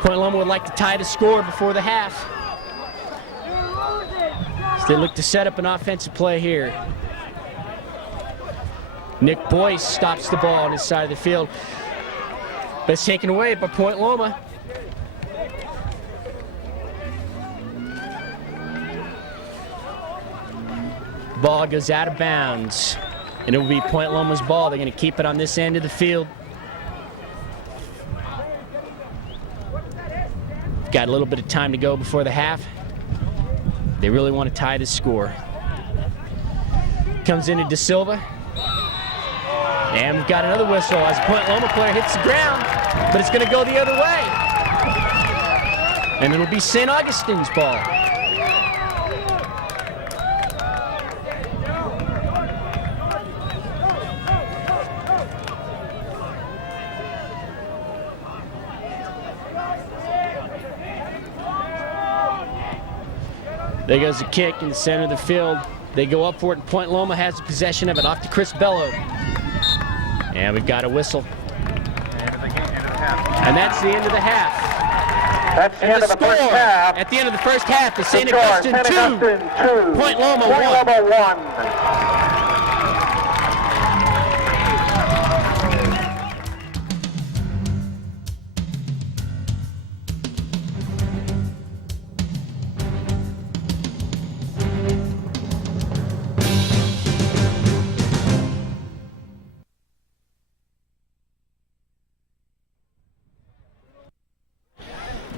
Point Loma would like to tie the score before the half. So they look to set up an offensive play here. Nick Boyce stops the ball on his side of the field. But it's taken away by Point Loma. Ball goes out of bounds, and it will be Point Loma's ball. They're going to keep it on this end of the field. Got a little bit of time to go before the half. They really want to tie the score. Comes into De Silva. And we've got another whistle as a Point Loma player hits the ground, but it's going to go the other way. And it'll be St. Augustine's ball. There goes the kick in the center of the field. They go up for it, and Point Loma has the possession of it off to Chris Bello. And we've got a whistle. And that's the end of the half. That's the end of the first half. At the end of the first half, is St. Augustine 2, Point Loma 1.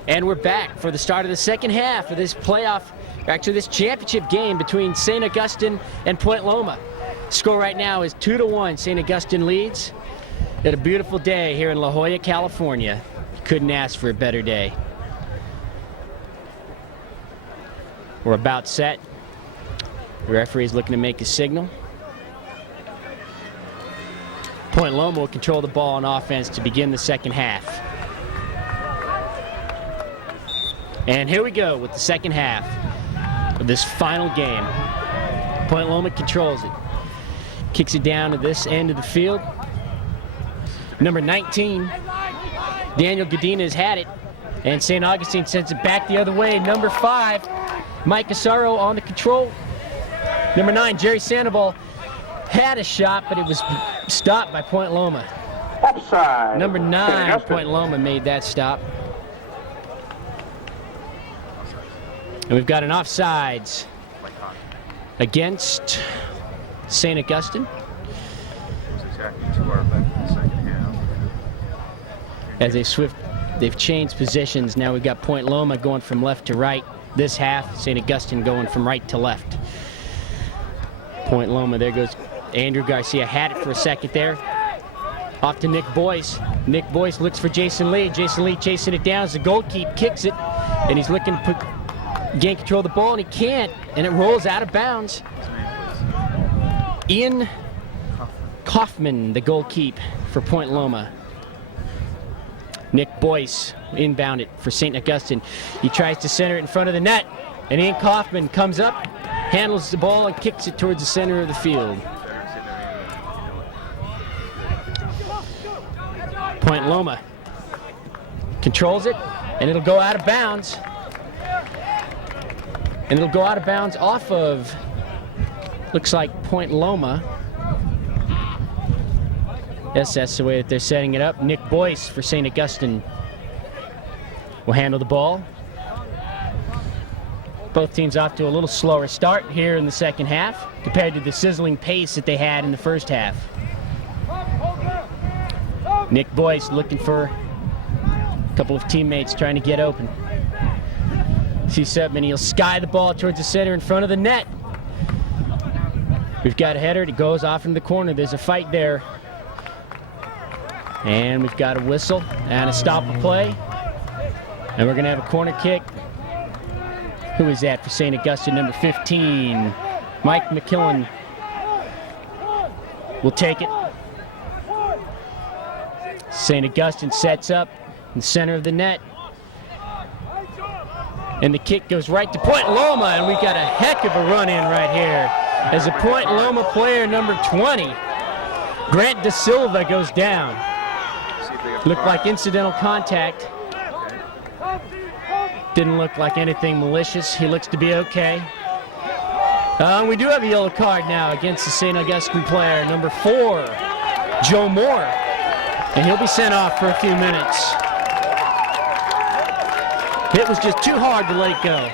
And we're back for the start of the second half of this playoff, or actually this championship game between St. Augustine and Point Loma. Score right now is 2-1. St. Augustine leads. It's a beautiful day here in La Jolla, California. Couldn't ask for a better day. We're about set. The referee is looking to make a signal. Point Loma will control the ball on offense to begin the second half. And here we go with the second half of this final game. Point Loma controls it. Kicks it down to this end of the field. Number 19, Daniel Godina has had it. And St. Augustine sends it back the other way. Number 5, Mike Asaro on the control. Number 9, Jerry Sandoval had a shot, but it was stopped by Point Loma. Offside. Number 9, Point Loma made that stop. And we've got an offsides against St. Augustine. As a swift They've changed positions. Now we've got Point Loma going from left to right. This half, St. Augustine going from right to left. Point Loma, there goes Andrew Garcia, had it for a second there. Off to Nick Boyce. Nick Boyce looks for Jason Lee. Jason Lee chasing it down as the goalkeeper kicks it, and he's looking to gain control of the ball, and he can't, and it rolls out of bounds. Ian Kaufman, the goalkeeper for Point Loma. Nick Boyce inbound it for St. Augustine. He tries to center it in front of the net, and Ian Kaufman comes up, handles the ball, and kicks it towards the center of the field. Point Loma controls it, and it'll go out of bounds. And it'll go out of bounds off of, looks like Point Loma. Yes, that's the way that they're setting it up. Nick Boyce for St. Augustine will handle the ball. Both teams off to a little slower start here in the second half compared to the sizzling pace that they had in the first half. Nick Boyce looking for a couple of teammates trying to get open. Sees Subman, he'll sky the ball towards the center in front of the net. We've got a header, it goes off in the corner. There's a fight there. And we've got a whistle and a stop of play. And we're gonna have a corner kick. Who is that for St. Augustine? Number 15, Mike McKillen will take it. St. Augustine sets up in the center of the net. And the kick goes right to Point Loma, and we got a heck of a run in right here. As a Point Loma player, number 20, Grant Da Silva, goes down. Looked like incidental contact. Didn't look like anything malicious. He looks to be okay. We do have a yellow card now against the St. Augustine player, number 4, Joe Moore. And he'll be sent off for a few minutes. It was just too hard to let it go.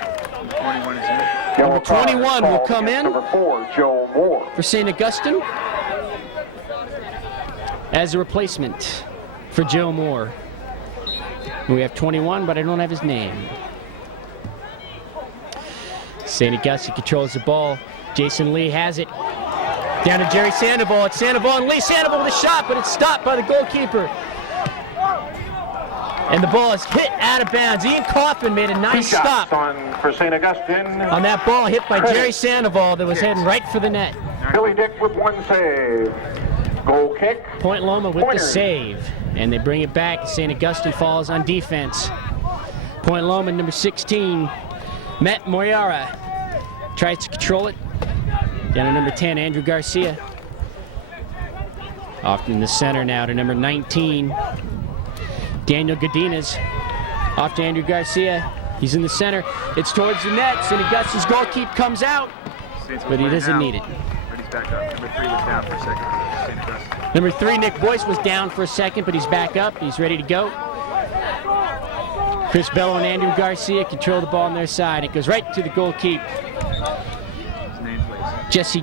21 is in. Number 21 will come in Number 4, Joe Moore. for St. Augustine as a replacement for Joe Moore. We have 21, but I don't have his name. St. Augustine controls the ball. Jason Lee has it. Down to Jerry Sandoval. It's Sandoval and Lee. Sandoval with a shot, but it's stopped by the goalkeeper. And the ball is hit out of bounds. Ian Kaufman made a nice stop for St. Augustine. On that ball hit by Jerry Sandoval that was heading right for the net. Billy Dick with one save. Goal kick. Point Loma with the save. And they bring it back. St. Augustine falls on defense. Point Loma, number 16, Matt Moyara, tries to control it. Down to number 10, Andrew Garcia. Off in the center now to number 19, Daniel Godinez. Off to Andrew Garcia. He's in the center. It's towards the net. St. Augustine's goalkeeper comes out, but he doesn't need it. But he's back up. Number 3 was down for a second. St. Augustine. Number 3, Nick Boyce, was down for a second, but he's back up. He's ready to go. Chris Bello and Andrew Garcia control the ball on their side. It goes right to the goalkeeper. His name, please.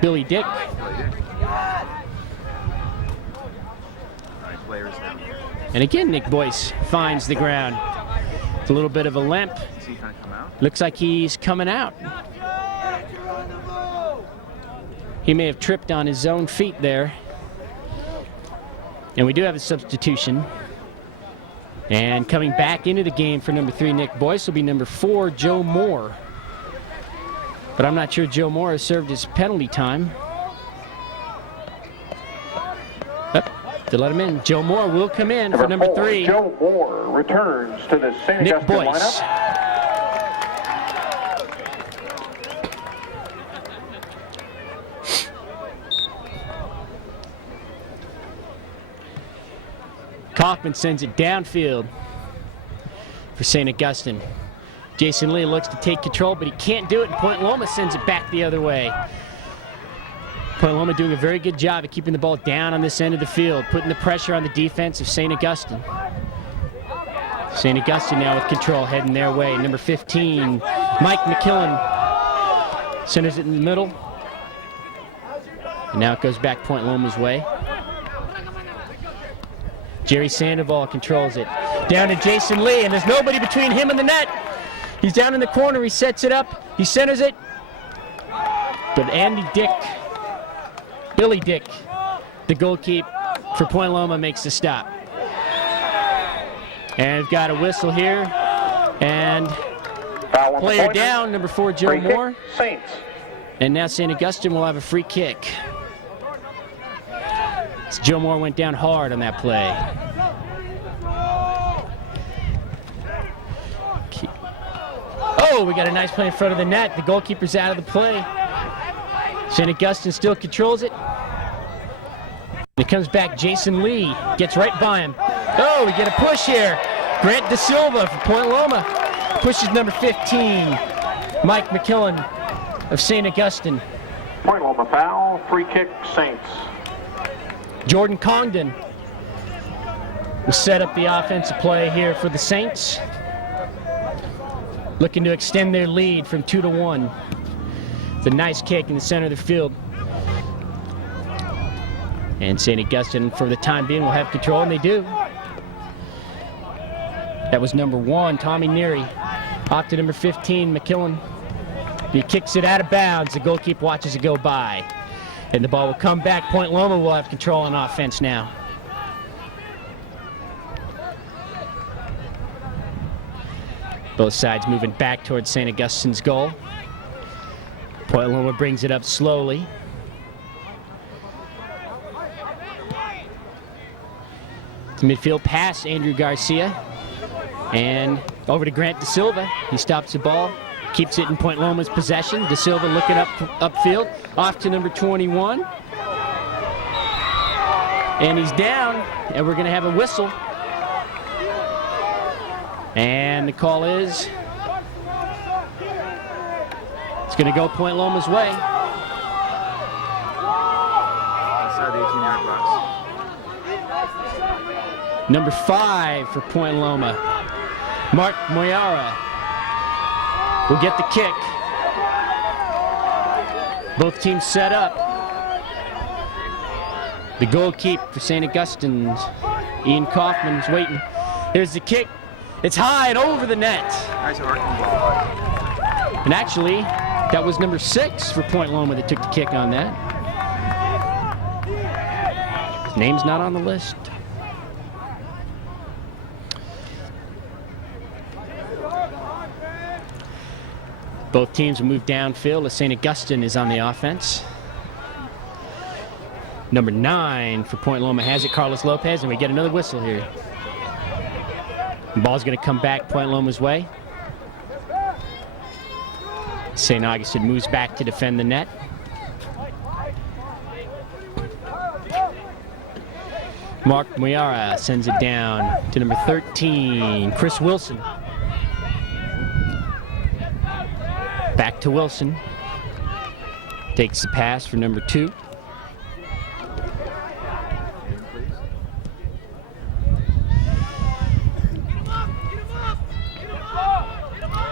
Billy Dick. Billy Dick. Players now. And again, Nick Boyce finds the ground. It's a little bit of a limp. Is he going to come out? Looks like he's coming out. He may have tripped on his own feet there. And we do have a substitution. And coming back into the game for number 3, Nick Boyce, will be number 4, Joe Moore. But I'm not sure Joe Moore has served his penalty time. To let him in. Joe Moore will come in for number 3. Joe Moore returns to the St. Nick Augustine Boyce. lineup. Kaufman sends it downfield for St. Augustine. Jason Lee looks to take control, but he can't do it, and Point Loma sends it back the other way. Point Loma doing a very good job of keeping the ball down on this end of the field, putting the pressure on the defense of St. Augustine. St. Augustine now with control, heading their way. Number 15, Mike McKillen, centers it in the middle. And now it goes back Point Loma's way. Jerry Sandoval controls it. Down to Jason Lee, and there's nobody between him and the net. He's down in the corner. He sets it up. He centers it. But Billy Dick, the goalkeeper for Point Loma, makes the stop. And we've got a whistle here. And player down, number 4, Joe Moore. Saints. And now St. Augustine will have a free kick. So Joe Moore went down hard on that play. Oh, we got a nice play in front of the net. The goalkeeper's out of the play. St. Augustine still controls it. It comes back. Jason Lee gets right by him. Oh, we get a push here. Grant De Silva for Point Loma pushes number 15, Mike McKillen of St. Augustine. Point Loma foul, free kick, Saints. Jordan Congdon will set up the offensive play here for the Saints, looking to extend their lead from 2-1. It's a nice kick in the center of the field. And St. Augustine, for the time being, will have control, and they do. That was number 1, Tommy Neary. Off to number 15, McKillen. He kicks it out of bounds. The goalkeeper watches it go by. And the ball will come back. Point Loma will have control on offense now. Both sides moving back towards St. Augustine's goal. Point Loma brings it up slowly. To midfield pass, Andrew Garcia. And over to Grant De Silva. He stops the ball, keeps it in Point Loma's possession. De Silva looking upfield, off to number 21. And he's down, and we're going to have a whistle. And the call is, it's going to go Point Loma's way. Outside the 18-yard box. Number 5 for Point Loma, Mark Moyara, will get the kick. Both teams set up. The goalkeeper for St. Augustine's, Ian Kaufman, is waiting. Here's the kick. It's high and over the net. Nice arcing ball. And actually, that was number 6 for Point Loma that took the kick on that. His name's not on the list. Both teams will move downfield as St. Augustine is on the offense. Number 9 for Point Loma has it, Carlos Lopez, and we get another whistle here. The ball's going to come back Point Loma's way. St. Augustine moves back to defend the net. Mark Moyara sends it down to number 13, Chris Wilson. Back to Wilson. Takes the pass for number 2.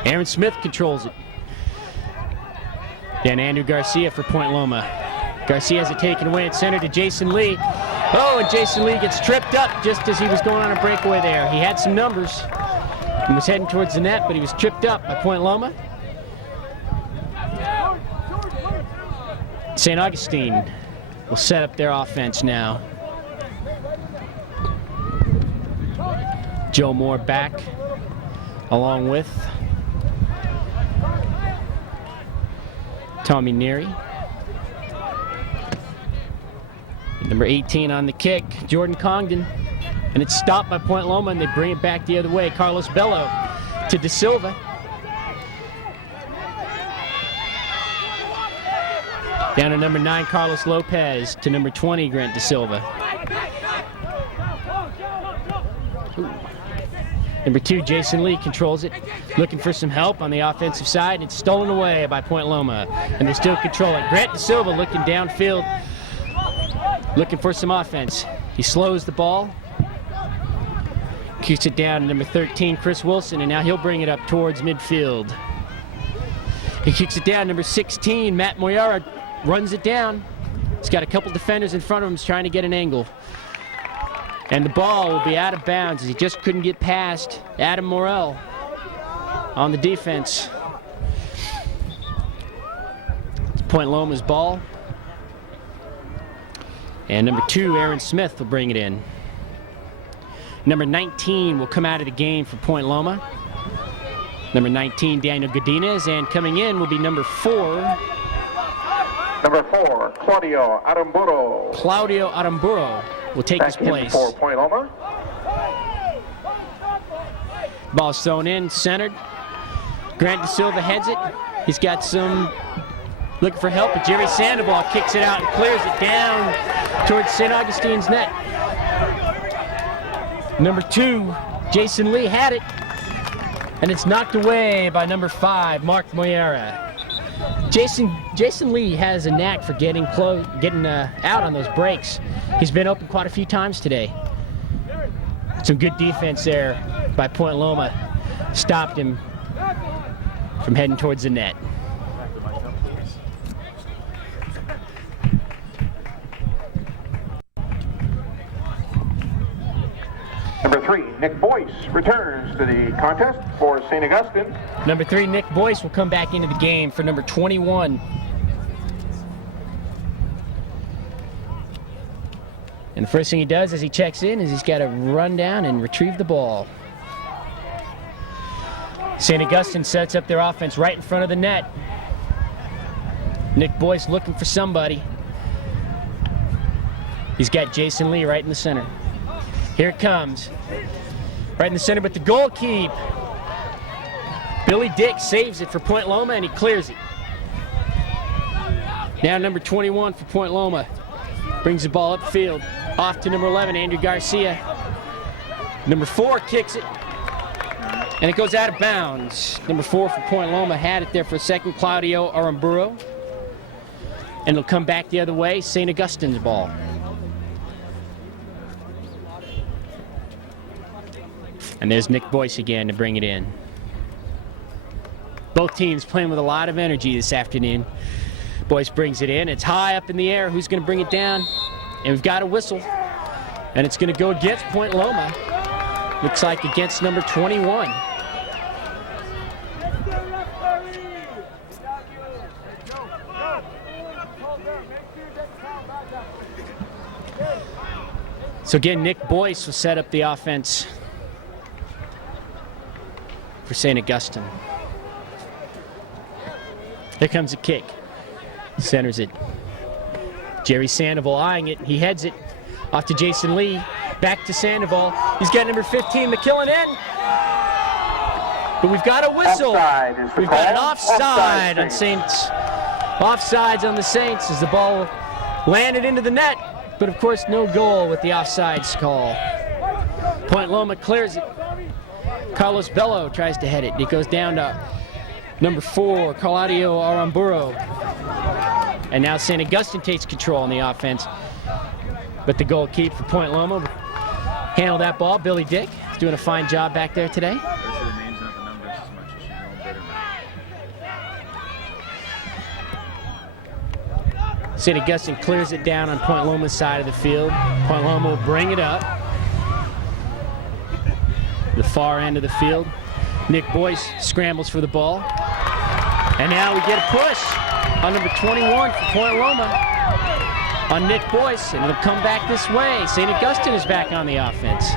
Aaron Smith controls it. Then Andrew Garcia for Point Loma. Garcia has it taken away at center to Jason Lee. Oh, and Jason Lee gets tripped up just as he was going on a breakaway there. He had some numbers. He was heading towards the net, but he was tripped up by Point Loma. St. Augustine will set up their offense now. Joe Moore back, along with Tommy Neary. Number 18 on the kick, Jordan Congdon. And it's stopped by Point Loma, and they bring it back the other way. Carlos Bello to De Silva. Down to number 9, Carlos Lopez, to number 20, Grant De Silva. Ooh. Number 2, Jason Lee controls it, looking for some help on the offensive side. It's stolen away by Point Loma, and they still control it. Grant De Silva looking downfield, looking for some offense. He slows the ball, kicks it down to number 13, Chris Wilson, and now he'll bring it up towards midfield. He kicks it down, number 16, Matt Moyara runs it down. He's got a couple defenders in front of him. He's trying to get an angle. And the ball will be out of bounds as he just couldn't get past Adam Morrell on the defense. It's Point Loma's ball. And number 2, Aaron Smith, will bring it in. Number 19 will come out of the game for Point Loma. Number 19, Daniel Godinez, and coming in will be number 4. Number 4, Claudio Aramburo. Claudio Aramburo will take his place. For Point Loma. Ball's thrown in, centered. Grant De Silva heads it. He's got some looking for help, but Jerry Sandoval kicks it out and clears it down towards St. Augustine's net. Number 2, Jason Lee had it, and it's knocked away by number 5, Mark Moyera. Jason Lee has a knack for getting out on those breaks. He's been open quite a few times today. Some good defense there by Point Loma. Stopped him from heading towards the net. Number 3, Nick Boyce returns to the contest for St. Augustine. Number 3, Nick Boyce, will come back into the game for number 21. And the first thing he does as he checks in is he's got to run down and retrieve the ball. St. Augustine sets up their offense right in front of the net. Nick Boyce looking for somebody. He's got Jason Lee right in the center. Here it comes. Right in the center, but the goal keep. Billy Dick saves it for Point Loma, and he clears it. Now number 21 for Point Loma. Brings the ball upfield. Off to number 11, Andrew Garcia. Number 4 kicks it. And it goes out of bounds. Number 4 for Point Loma had it there for a second, Claudio Aramburo. And it'll come back the other way, St. Augustine's ball. And there's Nick Boyce again to bring it in. Both teams playing with a lot of energy this afternoon. Boyce brings it in. It's high up in the air. Who's going to bring it down? And we've got a whistle. And it's going to go against Point Loma. Looks like against number 21. So again, Nick Boyce will set up the offense for St. Augustine. Here comes a kick. Centers it. Jerry Sandoval eyeing it. He heads it off to Jason Lee. Back to Sandoval. He's got number 15, McKillen in. But we've got a whistle. We've got an offside on Saints. Offsides on the Saints as the ball landed into the net. But of course, no goal with the offsides call. Point Loma clears it. Carlos Bello tries to head it. It goes down to number 4, Claudio Aramburo. And now St. Augustine takes control on the offense. But the goal keep for Point Loma. Handle that ball. Billy Dick is doing a fine job back there today. St. Augustine clears it down on Point Loma's side of the field. Point Loma will bring it up. The far end of the field. Nick Boyce scrambles for the ball. And now we get a push on number 21 for Point Loma on Nick Boyce, and it'll come back this way. St. Augustine is back on the offense.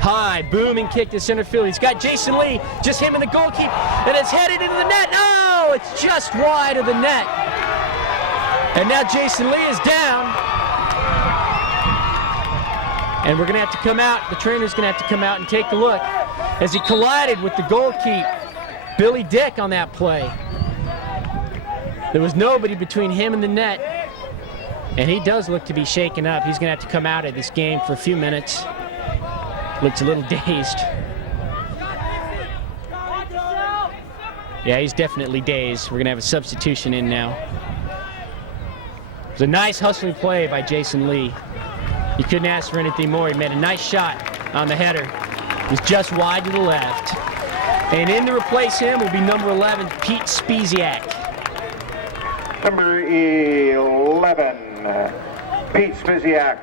High, booming kick to center field. He's got Jason Lee, just him and the goalkeeper, and it's headed into the net. No, it's just wide of the net. And now Jason Lee is down. And we're going to have to come out, the trainer's going to have to come out and take a look as he collided with the goalkeeper, Billy Dick, on that play. There was nobody between him and the net, and he does look to be shaken up. He's going to have to come out of this game for a few minutes. Looks a little dazed. Yeah, he's definitely dazed. We're going to have a substitution in now. It was a nice hustling play by Jason Lee. You couldn't ask for anything more. He made a nice shot on the header. It was just wide to the left. And in to replace him will be number 11, Pete Speziak. Number 11, Pete Spiziak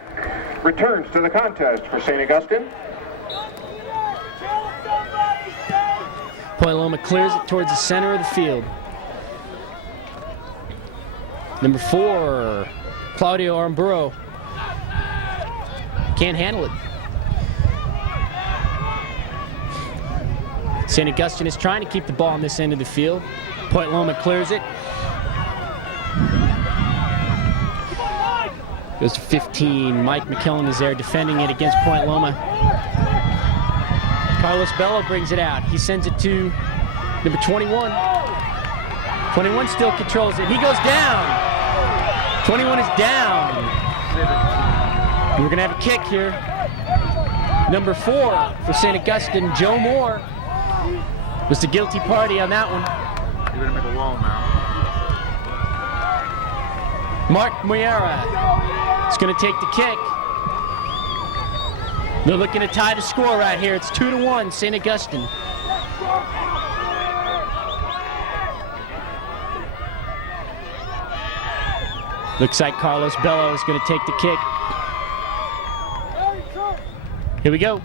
returns to the contest for St. Augustine. Point Loma clears it towards the center of the field. Number 4, Claudio Aramburo. Can't handle it. St. Augustine is trying to keep the ball on this end of the field. Point Loma clears it. Goes to 15. Mike McKellen is there defending it against Point Loma. Carlos Bello brings it out. He sends it to number 21. 21 still controls it. He goes down. 21 is down. And we're going to have a kick here. Number 4 for St. Augustine, Joe Moore, was the guilty party on that one. You're going to make a wall now. Mark Moyera is going to take the kick. They're looking to tie the score right here. It's 2-1, St. Augustine. Looks like Carlos Bello is going to take the kick. Here we go.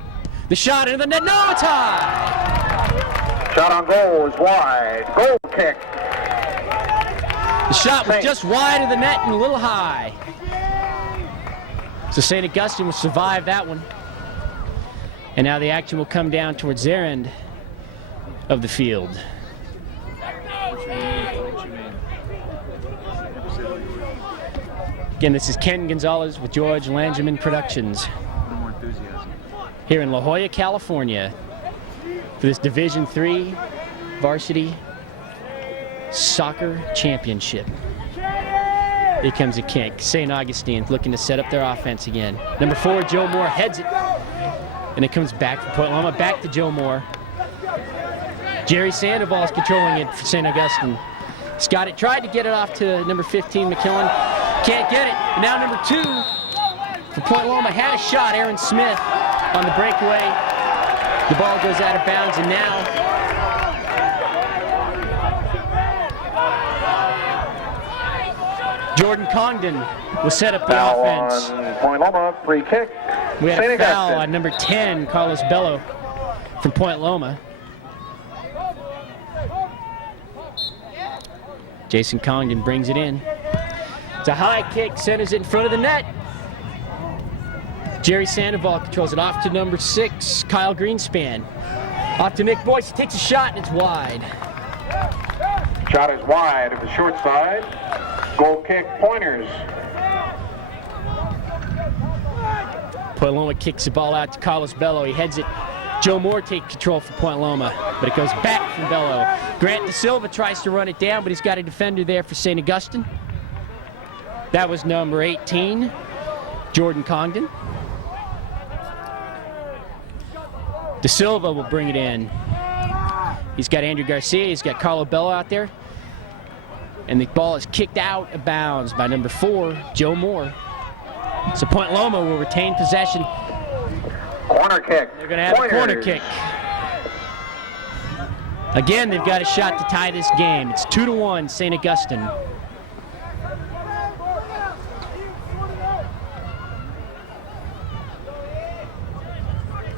The shot into the net. No, it's high. Shot on goal is wide. Goal kick. The shot was just wide of the net and a little high. So St. Augustine will survive that one. And now the action will come down towards their end of the field. Again, this is Ken Gonzalez with George Langeman Productions here in La Jolla, California for this Division III Varsity Soccer Championship. Here comes a kick. St. Augustine looking to set up their offense again. Number 4, Joe Moore heads it. And it comes back from Point Loma, back to Joe Moore. Jerry Sandoval is controlling it for St. Augustine. He's got it, tried to get it off to number 15, McKillen. Can't get it. Now number 2 for Point Loma had a shot, Aaron Smith, on the breakaway. The ball goes out of bounds, and now Jordan Congdon will set up the offense. On Point Loma, free kick. We had St. a foul Augustine. on number 10, Carlos Bello, from Point Loma. Jason Congdon brings it in. It's a high kick, centers it in front of the net. Jerry Sandoval controls it off to number 6, Kyle Greenspan. Off to Nick Boyce, he takes a shot and it's wide. Shot is wide of the short side. Goal kick, Pointers. Point Loma kicks the ball out to Carlos Bello. He heads it. Joe Moore takes control for Point Loma, but it goes back from Bello. Grant De Silva tries to run it down, but he's got a defender there for St. Augustine. That was number 18, Jordan Congdon. De Silva will bring it in. He's got Andrew Garcia, he's got Carlo Bello out there. And the ball is kicked out of bounds by number 4, Joe Moore. So Point Loma will retain possession. Corner kick. They're going to have Pointers. a corner kick. Again, they've got a shot to tie this game. It's 2-1, St. Augustine.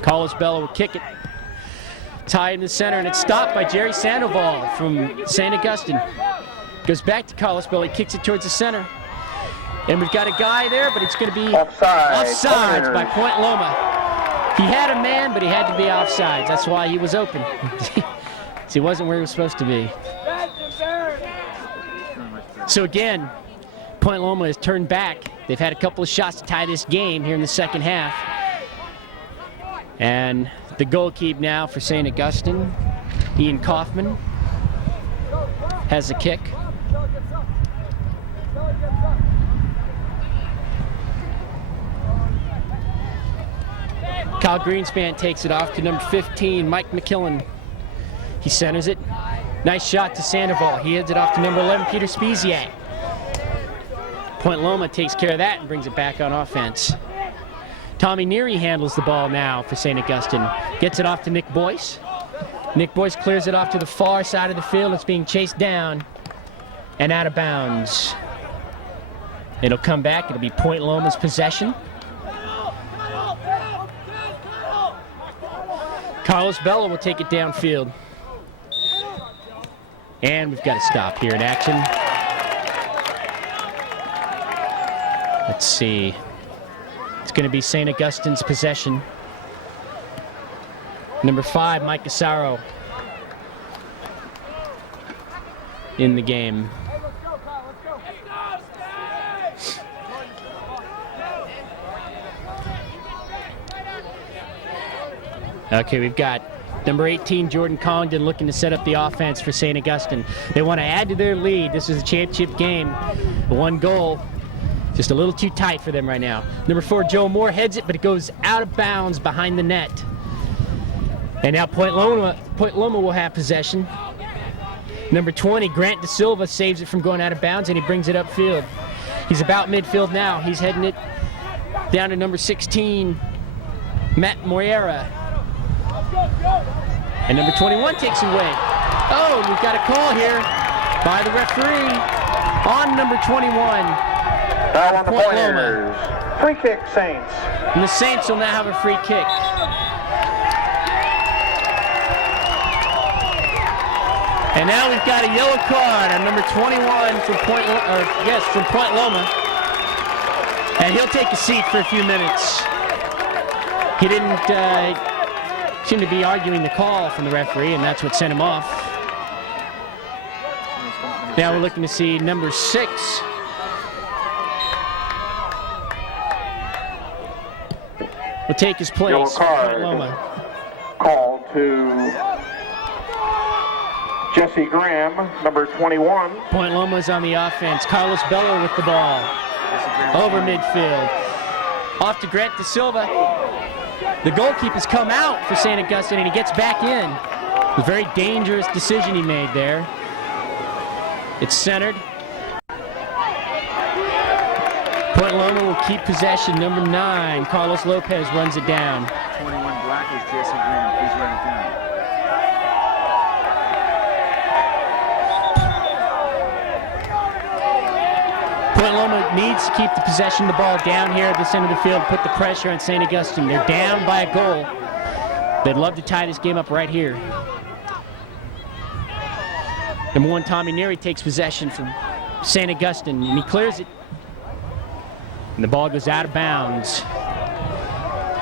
Carlos Bello will kick it. Tie in the center, and it's stopped by Jerry Sandoval from St. Augustine. Goes back to Carlos Bello. He kicks it towards the center. And we've got a guy there, but it's going to be offsides by Point Loma. He had a man, but he had to be offsides. That's why he was open. So he wasn't where he was supposed to be. So again, Point Loma has turned back. They've had a couple of shots to tie this game here in the second half. And the goalkeeper now for St. Augustine, Ian Kaufman, has the kick. Kyle Greenspan takes it off to number 15, Mike McKillen. He centers it. Nice shot to Sandoval. He heads it off to number 11, Peter Spiziak. Point Loma takes care of that and brings it back on offense. Tommy Neary handles the ball now for St. Augustine. Gets it off to Nick Boyce. Nick Boyce clears it off to the far side of the field. It's being chased down and out of bounds. It'll come back. It'll be Point Loma's possession. Carlos Bello will take it downfield. And we've got to stop here in action. Let's see. It's going to be St. Augustine's possession. Number 5, Mike Asaro in the game. Okay, we've got number 18, Jordan Collington, looking to set up the offense for St. Augustine. They want to add to their lead. This is a championship game. 1 goal. Just a little too tight for them right now. Number 4, Joe Moore heads it, but it goes out of bounds behind the net. And now Point Loma will have possession. Number 20, Grant De Silva, saves it from going out of bounds, and he brings it upfield. He's about midfield now. He's heading it down to number 16, Matt Moyera. And number 21 takes it away. Oh, we've got a call here by the referee on number 21. Foul on the Point Pointers. Free kick, Saints. And the Saints will now have a free kick. And now we've got a yellow card on number 21 from Point Loma. And he'll take a seat for a few minutes. He didn't seem to be arguing the call from the referee, and that's what sent him off. Now we're looking to see number 6. Will take his place. Yellow card. Loma. Call to Jesse Graham, number 21. Point Loma's on the offense. Carlos Bello with the ball. Over midfield. Off to Grant De Silva. The goalkeeper's come out for St. Augustine, and he gets back in. A very dangerous decision he made there. It's centered. Point Loma will keep possession. Number 9, Carlos Lopez runs it down. 21 black is Jesse Graham. Please write it down. Point Loma needs to keep the possession of the ball down here at the center of the field, put the pressure on St. Augustine. They're down by a goal. They'd love to tie this game up right here. Number 1, Tommy Neary takes possession from St. Augustine, and he clears it. And the ball goes out of bounds.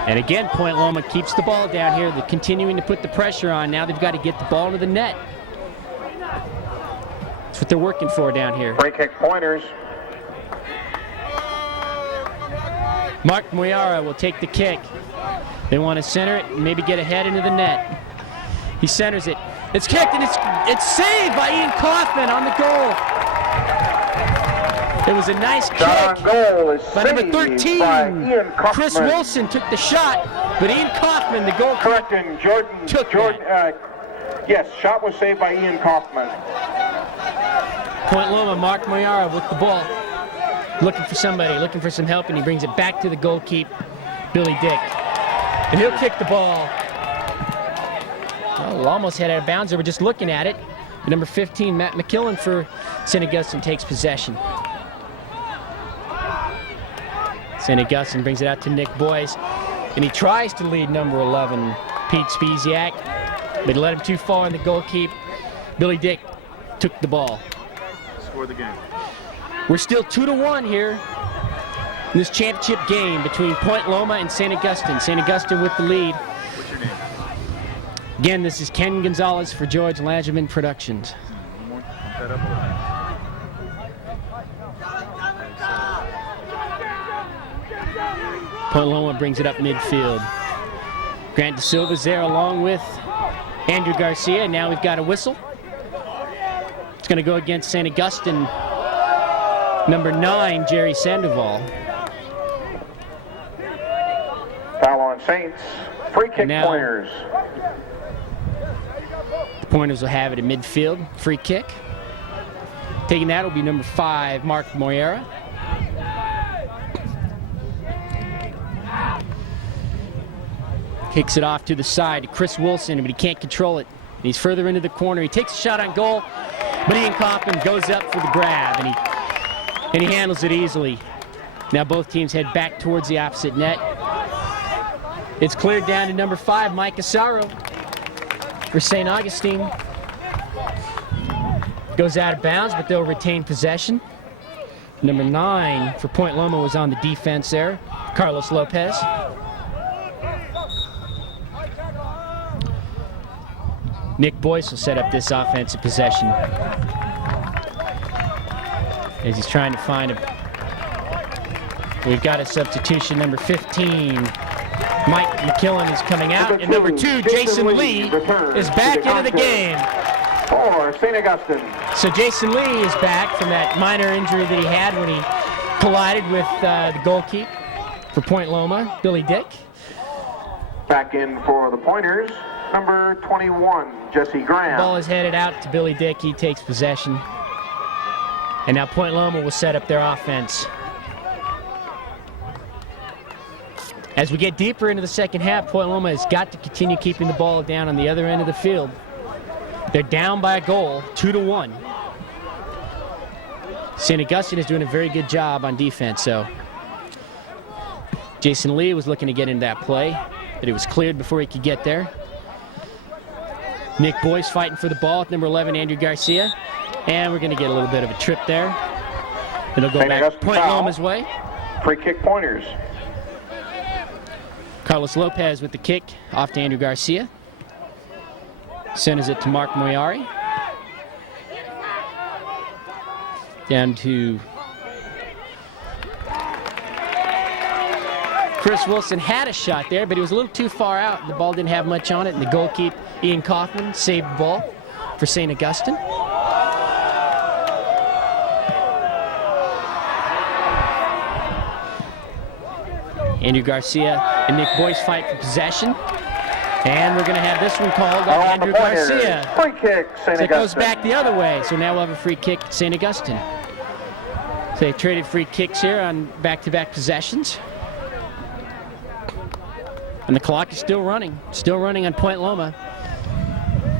And again, Point Loma keeps the ball down here. They're continuing to put the pressure on. Now they've got to get the ball to the net. That's what they're working for down here. Free kick, Pointers. Mark Moyara will take the kick. They want to center it and maybe get ahead into the net. He centers it. It's kicked, and it's saved by Ian Kaufman on the goal. It was a nice kick. Shot on goal is By number saved 13, by Ian Kaufman. Chris Wilson took the shot, but Ian Kaufman, the goalkeeper, Correct, and took yes, shot was saved by Ian Kaufman. Point Loma, Mark Moyara with the ball. Looking for somebody, looking for some help, and he brings it back to the goalkeeper, Billy Dick. And he'll kick the ball. Well, almost head out of bounds. They were just looking at it. But number 15, Matt McKillen for St. Augustine takes possession. St. Augustine brings it out to Nick Boyce, and he tries to lead number 11, Pete Spiesiak, but he let him too far in the goalkeep. Billy Dick took the ball. Score the game. We're still 2-1 here in this championship game between Point Loma and St. Augustine. St. Augustine with the lead. What's your name? Again, this is Ken Gonzalez for George Langerman Productions. One more. Pump that up a little. Point Loma brings it up midfield. Grant De Silva's there along with Andrew Garcia. Now we've got a whistle. It's going to go against St. Augustine. Number 9, Jerry Sandoval. Foul on Saints. Free kick, Now- Pointers. The Pointers will have it in midfield. Free kick. Taking that will be number 5, Mark Moyera. Kicks it off to the side to Chris Wilson, but he can't control it. He's further into the corner. He takes a shot on goal, but Ian Kaufman goes up for the grab, and he and he handles it easily. Now both teams head back towards the opposite net. It's cleared down to number 5, Mike Asaro for St. Augustine. Goes out of bounds, but they'll retain possession. Number 9 for Point Loma was on the defense there, Carlos Lopez. Nick Boyce will set up this offensive possession as he's trying to find a... We've got a substitution, number 15. Mike McKillen is coming out, and number 2, Jason Lee, is back into the game. For St. Augustine. So Jason Lee is back from that minor injury that he had when he collided with the goalkeeper for Point Loma, Billy Dick. Back in for the Pointers, number 21, Jesse Graham. Ball is headed out to Billy Dick. He takes possession. And now Point Loma will set up their offense. As we get deeper into the second half, Point Loma has got to continue keeping the ball down on the other end of the field. They're down by a goal, 2-1. St. Augustine is doing a very good job on defense, so Jason Lee was looking to get into that play, but it was cleared before he could get there. Nick Boyce fighting for the ball with number 11, Andrew Garcia. And we're going to get a little bit of a trip there. It'll go back Point Loma's way. Free kick Pointers. Carlos Lopez with the kick off to Andrew Garcia. Sends it to Mark Moyari. Down to Chris Wilson. Had a shot there, but he was a little too far out. The ball didn't have much on it, and the goalkeeper, Ian Kaufman, saved the ball for St. Augustine. Andrew Garcia and Nick Boyce fight for possession. And we're going to have this one called on Andrew Garcia. Free kick, St. Augustine. So it goes back the other way. So now we'll have a free kick at St. Augustine. So they traded free kicks here on back-to-back possessions. And the clock is still running on Point Loma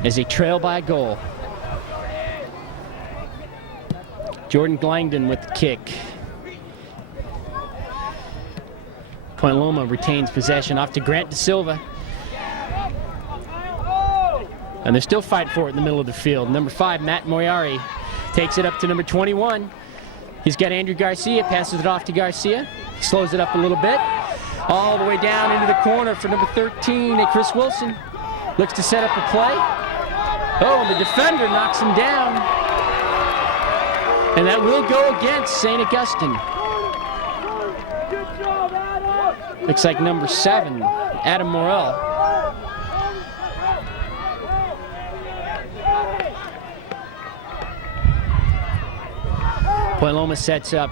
as they trail by a goal. Jordan Glangdon with the kick. Point Loma retains possession off to Grant De Silva. And they're still fighting for it in the middle of the field. Number 5, Matt Moyari, takes it up to number 21. He's got Andrew Garcia, passes it off to Garcia. Slows it up a little bit. All the way down into the corner for number 13, Chris Wilson. Looks to set up a play. Oh, the defender knocks him down. And that will go against St. Augustine. Looks like number 7, Adam Morrell. Point Loma sets up.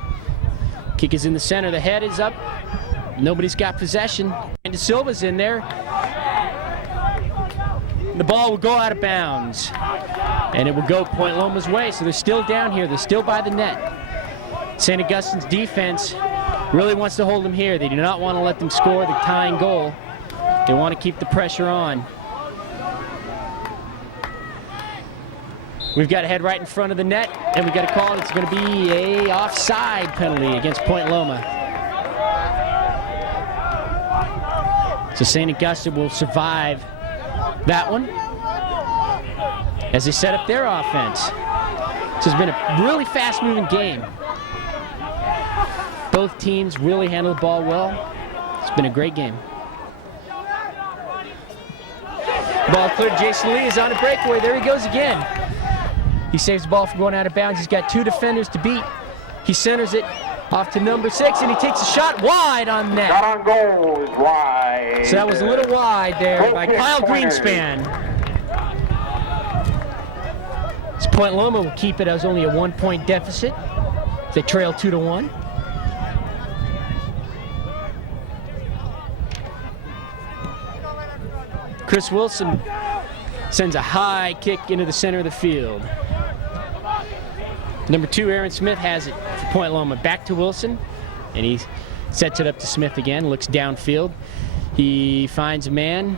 Kick is in the center. The head is up. Nobody's got possession. And De Silva's in there. The ball will go out of bounds. And it will go Point Loma's way. So they're still down here. They're still by the net. St. Augustine's defense really wants to hold them here. They do not want to let them score the tying goal. They want to keep the pressure on. We've got a head right in front of the net, and we've got a call. It's going to be a offside penalty against Point Loma. So St. Augustine will survive that one as they set up their offense. This has been a really fast-moving game. Both teams really handle the ball well. It's been a great game. Ball cleared. Jason Lee is on a breakaway. There he goes again. He saves the ball from going out of bounds. He's got 2 defenders to beat. He centers it off to number 6, and he takes a shot wide on net. Shot on goal is wide. So that was a little wide there by Kyle Greenspan. This Point Loma will keep it as only a 1-point deficit. They trail 2-1. Chris Wilson sends a high kick into the center of the field. Number 2, Aaron Smith has it for Point Loma. Back to Wilson, and he sets it up to Smith again, looks downfield. He finds a man.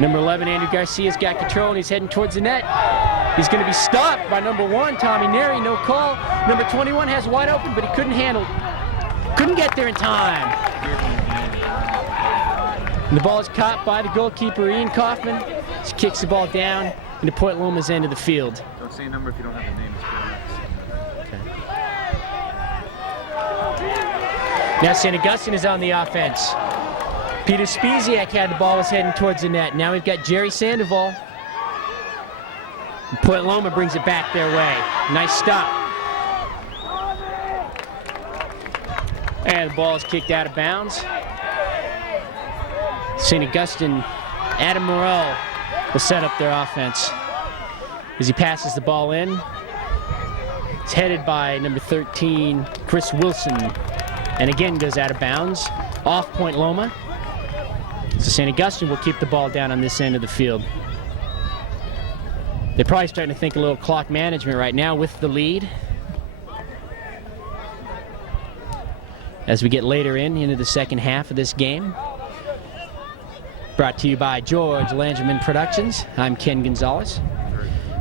Number 11, Andrew Garcia's got control, and he's heading towards the net. He's going to be stopped by number 1, Tommy Neary, no call. Number 21 has wide open, but he couldn't handle. Couldn't get there in time. And the ball is caught by the goalkeeper, Ian Kaufman. He kicks the ball down into Point Loma's end of the field. Don't say a number if you don't have the name. Now St. Augustine is on the offense. Peter Spiesiak had the ball, was heading towards the net. Now we've got Jerry Sandoval. And Point Loma brings it back their way. Nice stop. And the ball is kicked out of bounds. St. Augustine, Adam Morrell will set up their offense as he passes the ball in. It's headed by number 13, Chris Wilson, and again goes out of bounds, off Point Loma. So St. Augustine will keep the ball down on this end of the field. They're probably starting to think a little clock management right now with the lead. As we get later into the second half of this game. Brought to you by George Langerman Productions. I'm Ken Gonzalez.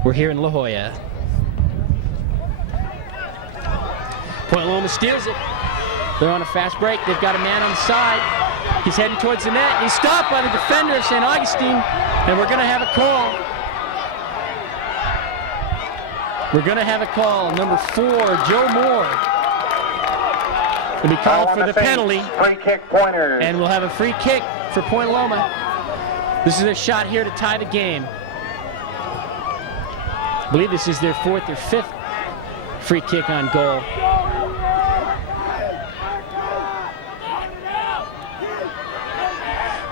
We're here in La Jolla. Point Loma steals it. They're on a fast break. They've got a man on the side. He's heading towards the net. He's stopped by the defender of St. Augustine, and we're going to have a call. We're going to have a call. Number 4, Joe Moore, will be called for the penalty. Free kick pointers. And we'll have a free kick for Point Loma. This is their shot here to tie the game. I believe this is their 4th or 5th free kick on goal.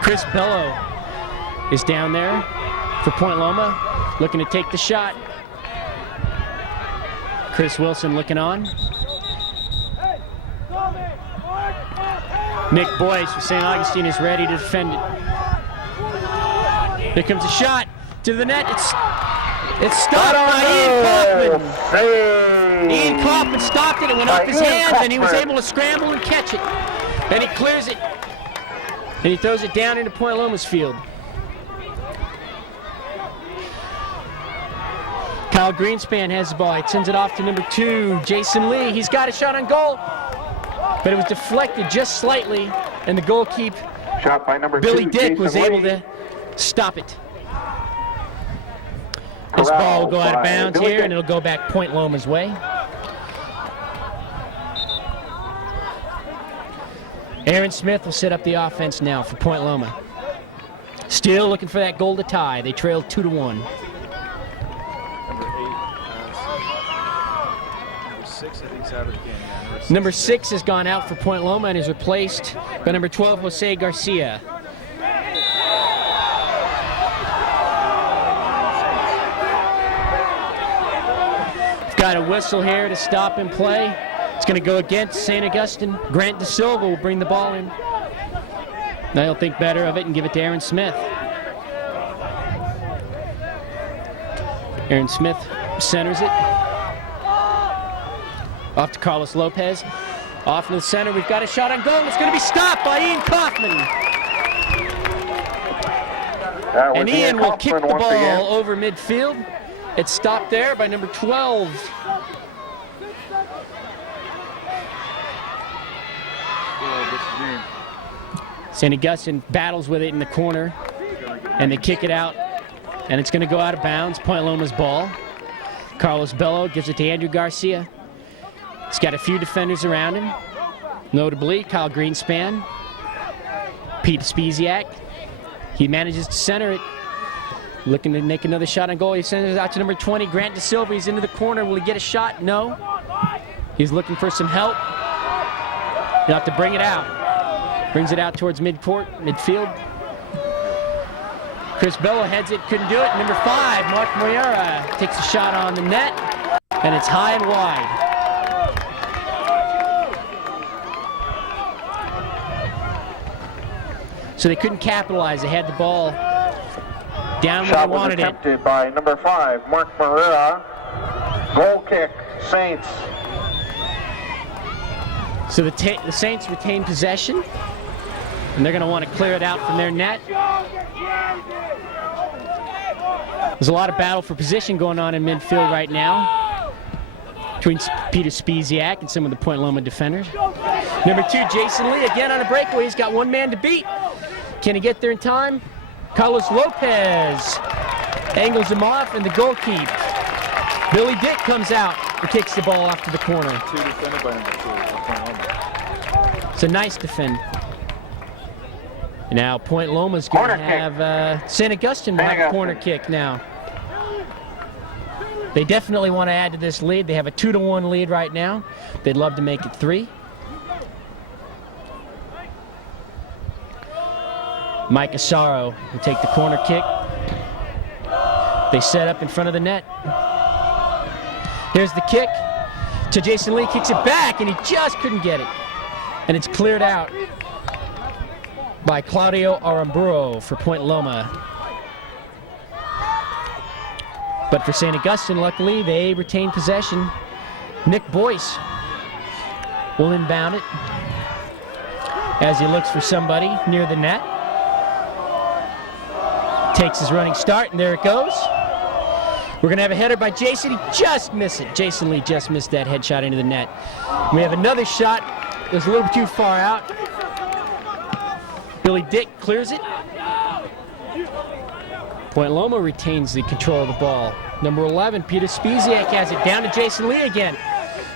Chris Bello is down there for Point Loma, looking to take the shot. Chris Wilson looking on. Nick Boyce for St. Augustine is ready to defend it. Here comes a shot to the net. It's stopped by Ian Kaufman. Ian Kaufman stopped it. It went off his hands, and he was able to scramble and catch it. And he clears it. And he throws it down into Point Loma's field. Kyle Greenspan has the ball. He sends it off to number 2, Jason Lee. He's got a shot on goal, but it was deflected just slightly, and the goalkeeper, shot by number Billy 2, Dick, Jason was Lee. able to stop it. This ball will go out of bounds here, and it'll go back Point Loma's way. Aaron Smith will set up the offense now for Point Loma. Still looking for that goal to tie. They trail 2-1. Number 6, I think, is out of the game. Yeah, Number 6 has gone out for Point Loma and is replaced by number 12, Jose Garcia. Got a whistle here to stop and play. It's going to go against St. Augustine. Grant De Silva will bring the ball in. Now he'll think better of it and give it to Aaron Smith. Aaron Smith centers it. Off to Carlos Lopez. Off in the center. We've got a shot on goal. It's going to be stopped by Ian Kaufman. And Ian will kick the ball over midfield. It's stopped there by number 12. St. Augustine battles with it in the corner, and they kick it out, and it's going to go out of bounds. Point Loma's ball. Carlos Bello gives it to Andrew Garcia. He's got a few defenders around him, notably Kyle Greenspan, Pete Spiesiak. He manages to center it, looking to make another shot on goal. He sends it out to number 20, Grant De Silva. He's into the corner. Will he get a shot? No. He's looking for some help. He'll have to bring it out. Brings it out towards midfield. Chris Bello heads it, couldn't do it. Number 5, Mark Moyera, takes a shot on the net, and it's high and wide. So they couldn't capitalize. They had the ball down where they wanted it. Shot was attempted by number 5, Mark Moyera. Goal kick, Saints. So the Saints retain possession, and they're going to want to clear it out from their net. There's a lot of battle for position going on in midfield right now between Peter Spiesiak and some of the Point Loma defenders. Number 2, Jason Lee, again on a breakaway. He's got one man to beat. Can he get there in time? Carlos Lopez angles him off, and the goal keep. Billy Dick comes out and kicks the ball off to the corner. 2 defended by number 2. Point Loma. It's a nice defend. Now Point Loma's going to have St. Augustine will have a corner kick now. They definitely want to add to this lead. They have a 2-1 lead right now. They'd love to make it 3. Mike Asaro will take the corner kick. They set up in front of the net. Here's the kick to Jason Lee, kicks it back, and he just couldn't get it. And it's cleared out by Claudio Aramburo for Point Loma. But for St. Augustine, luckily, they retain possession. Nick Boyce will inbound it as he looks for somebody near the net. Takes his running start, and there it goes. We're going to have a header by Jason. He just missed it. Jason Lee just missed that headshot into the net. We have another shot. It was a little too far out. Billy Dick clears it. Point Loma retains the control of the ball. Number 11, Peter Spiesiak has it down to Jason Lee again.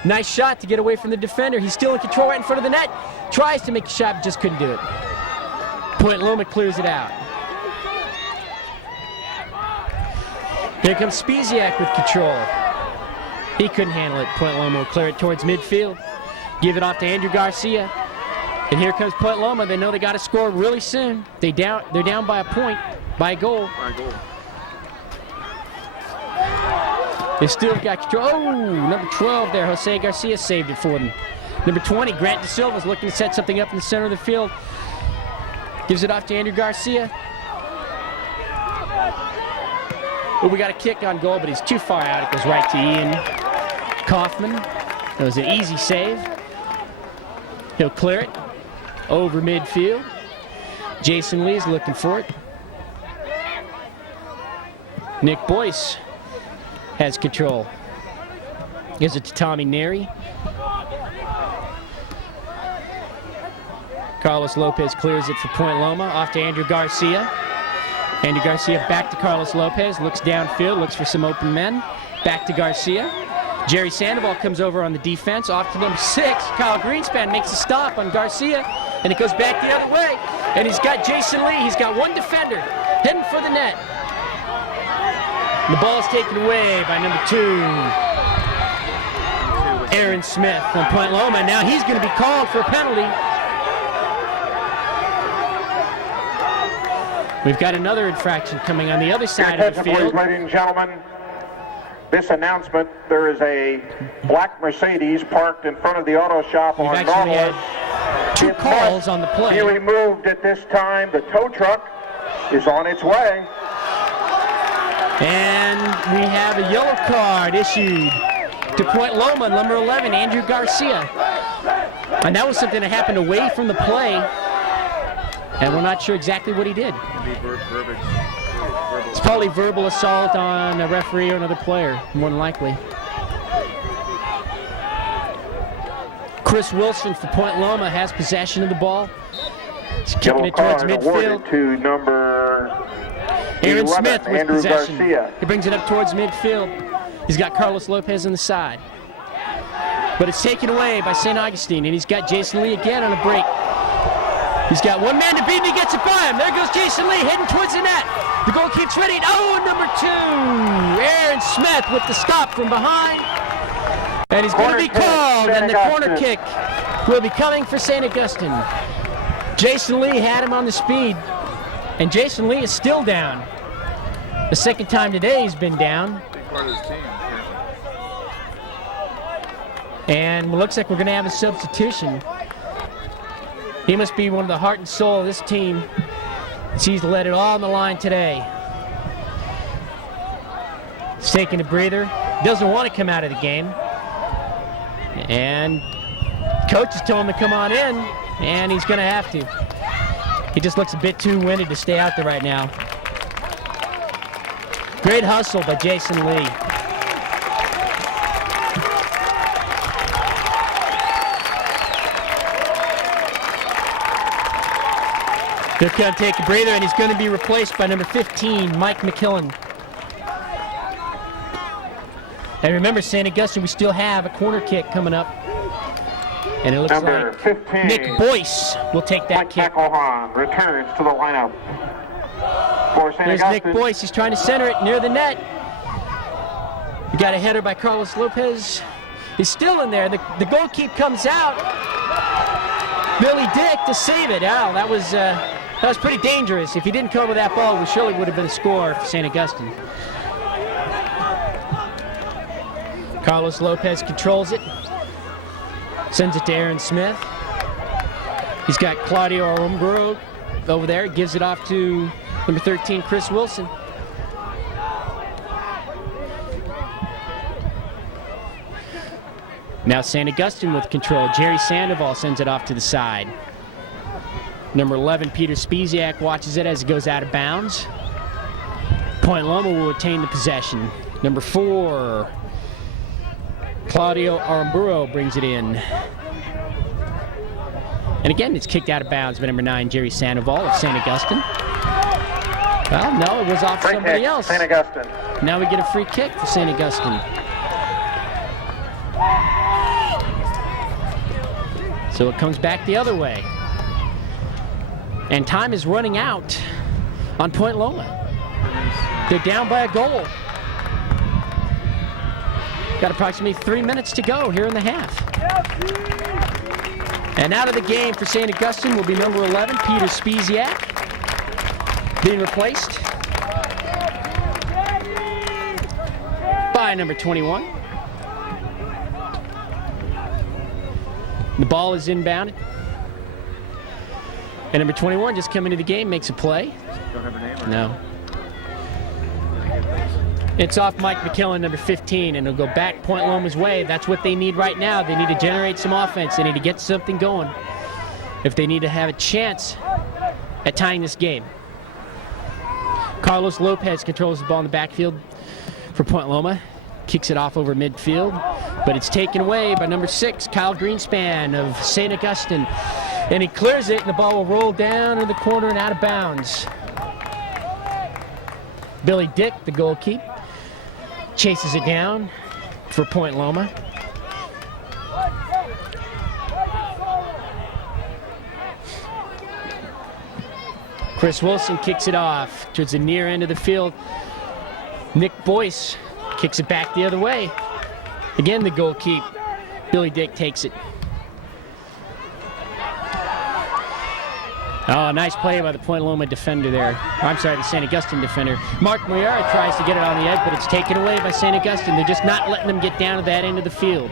Nice shot to get away from the defender. He's still in control right in front of the net. Tries to make a shot, but just couldn't do it. Point Loma clears it out. Here comes Spiesiak with control. He couldn't handle it. Point Loma will clear it towards midfield. Give it off to Andrew Garcia. And here comes Point Loma. They know they got to score really soon. They're down by a point, by a goal. They still got control. Oh, number 12 there, Jose Garcia saved it for them. Number 20, Grant De Silva's looking to set something up in the center of the field. Gives it off to Andrew Garcia. Oh, we got a kick on goal, but he's too far out. It goes right to Ian Kaufman. That was an easy save. He'll clear it over midfield. Jason Lee's looking for it. Nick Boyce has control. Gives it to Tommy Neri. Carlos Lopez clears it for Point Loma. Off to Andrew Garcia. Andrew Garcia back to Carlos Lopez. Looks downfield, looks for some open men. Back to Garcia. Jerry Sandoval comes over on the defense. Off to number 6. Kyle Greenspan makes a stop on Garcia. And it goes back the other way. And he's got Jason Lee. He's got one defender heading for the net. And the ball is taken away by number 2. Aaron Smith from Point Loma. Now he's going to be called for a penalty. We've got another infraction coming on the other side of the field. Ladies and gentlemen, this announcement, there is a black Mercedes parked in front of the auto shop on Norwest. 2 calls on the play. Be removed at this time. The tow truck is on its way. And we have a yellow card issued to Point Loma, number 11, Andrew Garcia. And that was something that happened away from the play. And we're not sure exactly what he did. It's probably verbal assault on a referee or another player, more than likely. Chris Wilson for Point Loma has possession of the ball. He's kicking it towards midfield. To number Aaron 11, Smith with Andrew possession. Garcia. He brings it up towards midfield. He's got Carlos Lopez on the side. But it's taken away by St. Augustine, and he's got Jason Lee again on a break. He's got one man to beat, and he gets it by him. There goes Jason Lee, heading towards the net. The goal keeps ready. Oh, number 2, Aaron Smith with the stop from behind. And he's going to be called, and the corner kick will be coming for St. Augustine. Jason Lee had him on the speed, and Jason Lee is still down. The second time today he's been down. Big part of his team. And it looks like we're going to have a substitution. He must be one of the heart and soul of this team. He's let it all on the line today. He's taking a breather. Doesn't want to come out of the game. And coach has told him to come on in, and he's going to have to. He just looks a bit too winded to stay out there right now. Great hustle by Jason Lee. They're going to take a breather, and he's going to be replaced by number 15, Mike McKillen. And remember, St. Augustine, we still have a corner kick coming up. And it looks Number like 15, Nick Boyce will take that Mike kick. McElhan returns to the lineup for St. There's Augustine. Nick Boyce. He's trying to center it near the net. We got a header by Carlos Lopez. He's still in there. The goalkeeper comes out. Billy Dick to save it. Ow, that was pretty dangerous. If he didn't cover that ball, we surely would have been a score for St. Augustine. Carlos Lopez controls it. Sends it to Aaron Smith. He's got Claudio Aramburu over there. Gives it off to number 13, Chris Wilson. Now St. Augustine with control. Jerry Sandoval sends it off to the side. Number 11, Peter Spiesiak watches it as it goes out of bounds. Point Loma will retain the possession. Number 4, Claudio Aramburu brings it in. And again, it's kicked out of bounds by number 9, Jerry Sandoval of St. Augustine. Well, no, it was off Free somebody kick, else. St. Augustine. Now we get a free kick for St. Augustine. So it comes back the other way. And time is running out on Point Loma. They're down by a goal. Got approximately 3 minutes to go here in the half. And out of the game for St. Augustine will be number 11, Peter Spiesiak, being replaced by number 21. The ball is inbounded. And number 21 just coming into the game, makes a play. Don't have a name or No. It's off Mike McKillen, number 15, and it'll go back Point Loma's way. That's what they need right now. They need to generate some offense. They need to get something going if they need to have a chance at tying this game. Carlos Lopez controls the ball in the backfield for Point Loma. Kicks it off over midfield, but it's taken away by number 6, Kyle Greenspan of St. Augustine. And he clears it, and the ball will roll down in the corner and out of bounds. Billy Dick, the goalkeeper, chases it down for Point Loma. Chris Wilson kicks it off towards the near end of the field. Nick Boyce kicks it back the other way. Again, the goalkeeper, Billy Dick, takes it. Oh, nice play by the Point Loma defender there. I'm sorry, the St. Augustine defender. Mark Moyara tries to get it on the edge, but it's taken away by St. Augustine. They're just not letting them get down to that end of the field.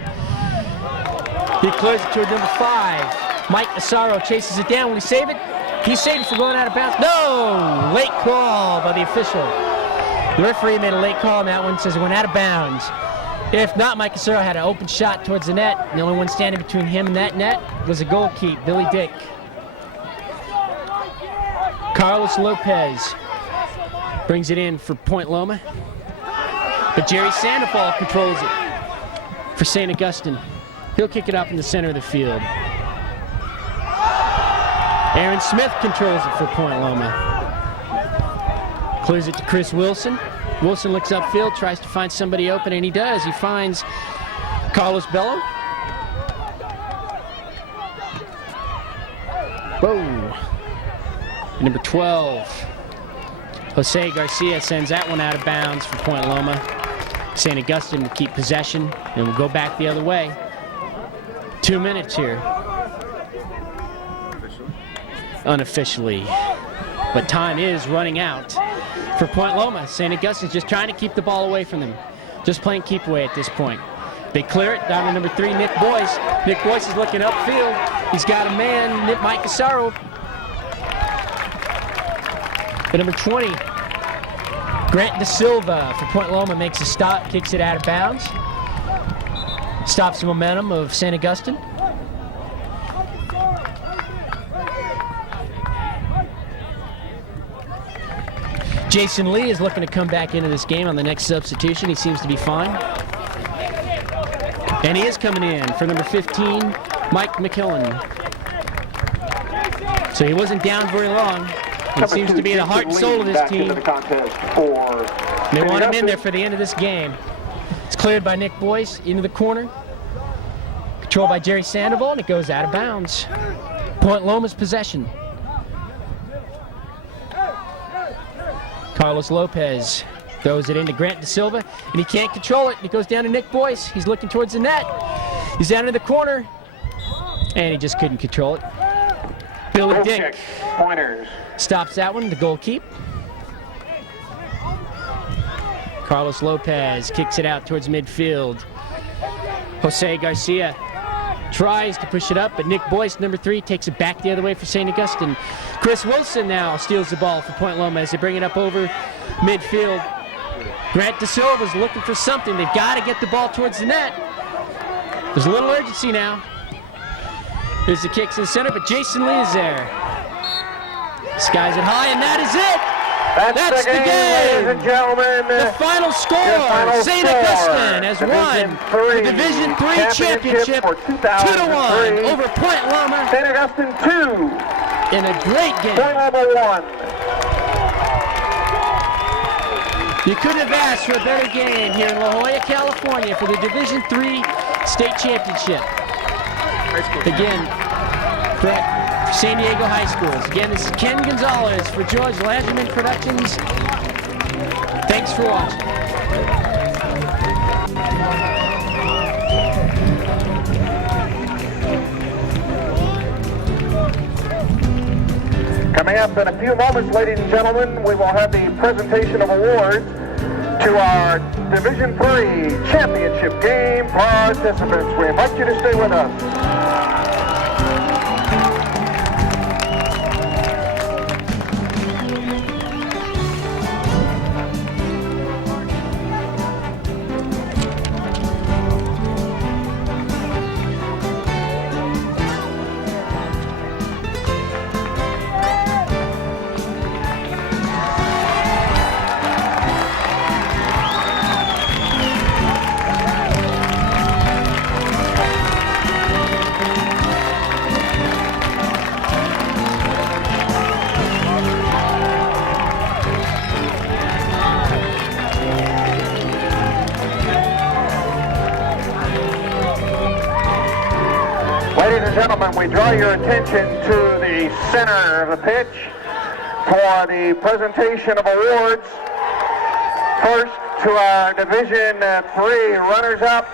He clears it toward number 5. Mike Asaro chases it down. Will he save it? He's saved for going out of bounds. No! Late call by the official. The referee made a late call on that one, says it went out of bounds. If not, Mike Asaro had an open shot towards the net. The only one standing between him and that net was a goalkeeper, Billy Dick. Carlos Lopez brings it in for Point Loma. But Jerry Sandoval controls it for St. Augustine. He'll kick it up in the center of the field. Aaron Smith controls it for Point Loma. Clears it to Chris Wilson. Wilson looks upfield, tries to find somebody open, and he does. He finds Carlos Bello. Whoa. Number 12, Jose Garcia sends that one out of bounds for Point Loma. St. Augustine will keep possession and will go back the other way. 2 minutes here. Unofficially. But time is running out for Point Loma. St. Augustine's just trying to keep the ball away from them. Just playing keep away at this point. They clear it down to number 3, Nick Boyce. Nick Boyce is looking upfield. He's got a man, Mike Asaro. But number 20, Grant De Silva for Point Loma makes a stop, kicks it out of bounds. Stops the momentum of St. Augustine. Jason Lee is looking to come back into this game on the next substitution. He seems to be fine. And he is coming in for number 15, Mike McKillen. So he wasn't down very long. He seems to be the heart and soul of this team. They want him in there for the end of this game. It's cleared by Nick Boyce into the corner. Controlled by Jerry Sandoval, and it goes out of bounds. Point Loma's possession. Carlos Lopez throws it into Grant De Silva, and he can't control it. It goes down to Nick Boyce. He's looking towards the net. He's down in the corner, and he just couldn't control it. Billy Dick Pointers stops that one, the goal keep. Carlos Lopez kicks it out towards midfield. Jose Garcia tries to push it up, but Nick Boyce, number 3, takes it back the other way for St. Augustine. Chris Wilson now steals the ball for Point Loma as they bring it up over midfield. Grant De Silva's looking for something. They've got to get the ball towards the net. There's a little urgency now. Here's the kicks in the center, but Jason Lee is there. Skies it high, and that is it. That's the game, ladies and gentlemen. The final score, St. Augustine has won the Division III championship 2-1 over Point Loma. St. Augustine 2. In a great game. Point Loma 1. You couldn't have asked for a better game here in La Jolla, California for the Division III state championship. Again, for San Diego High Schools. Again, this is Ken Gonzalez for George Laserman Productions. Thanks for watching. Coming up in a few moments, ladies and gentlemen, we will have the presentation of awards to our Division III championship game participants. We invite you to stay with us. Ladies and gentlemen, we draw your attention to the center of the pitch for the presentation of awards. First, to our Division III runners-up,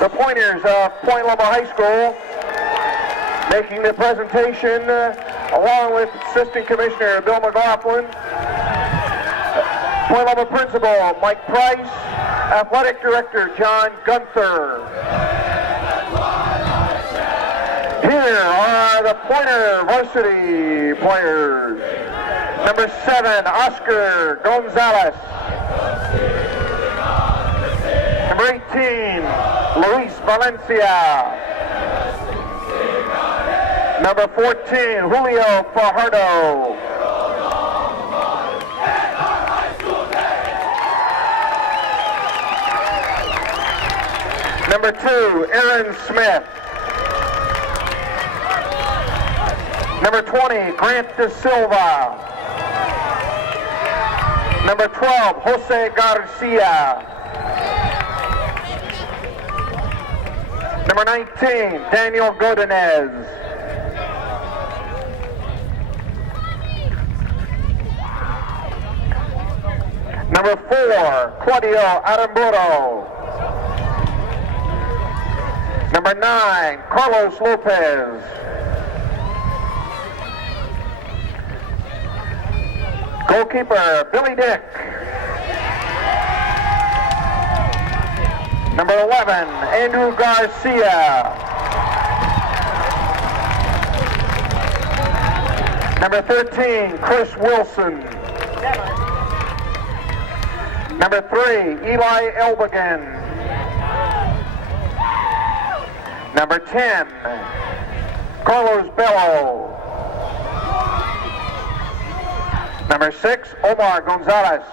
the Pointers of Point Loma High School, making the presentation along with Assistant Commissioner Bill McLaughlin, Point Loma Principal Mike Price, Athletic Director John Gunther. Here are the Pointer varsity players. Number 7, Oscar Gonzalez. Number 18, Luis Valencia. Number 14, Julio Fajardo. Number 2, Aaron Smith. Number 20, Grant De Silva. Number 12, Jose Garcia. Number 19, Daniel Godinez. Number 4, Claudio Aramburo. Number 9, Carlos Lopez. Goalkeeper, Billy Dick. Number 11, Andrew Garcia. Number 13, Chris Wilson. Number 3, Eli Elbigan. Number 10, Carlos Bello. Number 6, Omar Gonzalez.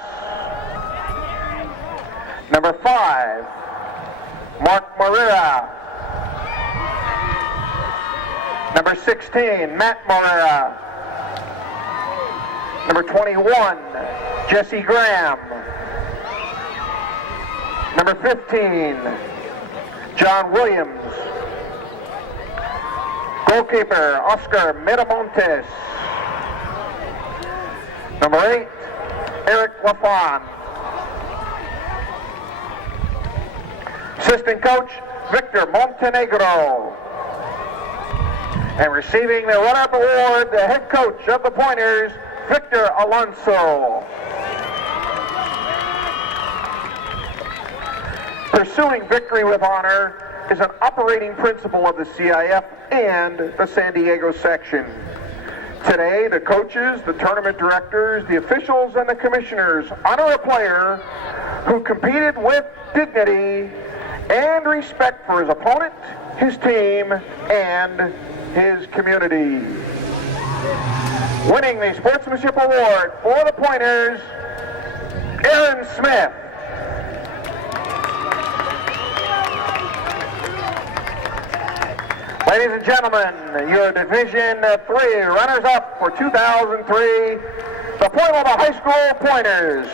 Number 5, Mark Morera. Number 16, Matt Morera. Number 21, Jesse Graham. Number 15, John Williams. Goalkeeper, Oscar Miramontes. Number 8, Eric Lafon. Assistant coach, Victor Montenegro. And receiving the runner-up award, the head coach of the Pointers, Victor Alonso. Pursuing victory with honor is an operating principle of the CIF and the San Diego section. Today, the coaches, the tournament directors, the officials, and the commissioners honor a player who competed with dignity and respect for his opponent, his team, and his community. Winning the Sportsmanship Award for the Pointers, Aaron Smith. Ladies and gentlemen, your Division 3 runners-up for 2003, the Point Loma High School Pointers.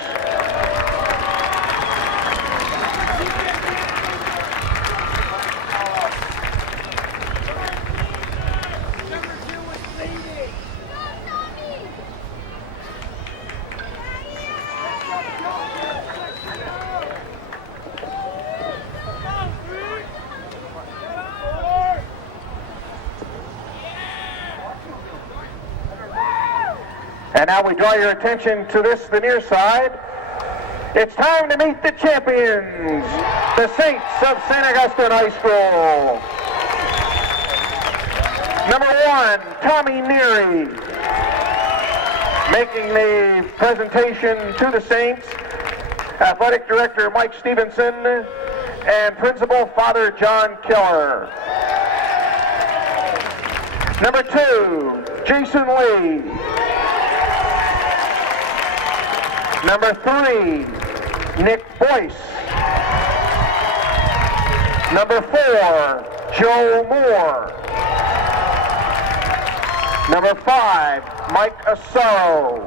And now we draw your attention to this, the near side. It's time to meet the champions, the Saints of St. Augustine High School. Number 1, Tommy Neary. Making the presentation to the Saints, Athletic Director Mike Stevenson and Principal Father John Keller. Number 2, Jason Lee. Number 3, Nick Boyce. Number 4, Joe Moore. Number 5, Mike Asaro.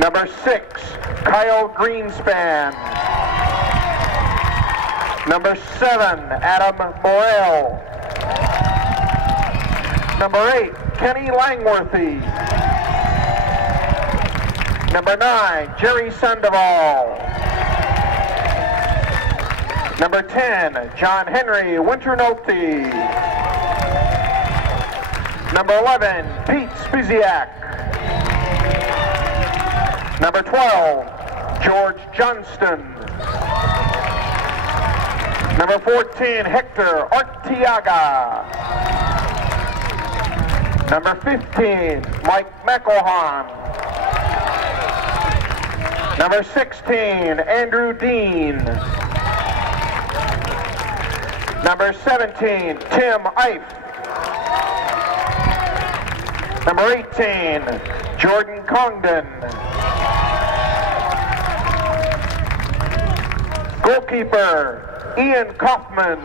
Number 6, Kyle Greenspan. Number 7, Adam Morrell. Number 8, Kenny Langworthy. Number 9, Jerry Sandoval. Number 10, John Henry Winternolte. Number 11, Pete Spiziak. Number 12, George Johnston. Number 14, Hector Artiaga. Number 15, Mike McElhan. Number 16, Andrew Dean. Number 17, Tim Ife. Number 18, Jordan Congdon. Goalkeeper, Ian Kaufman.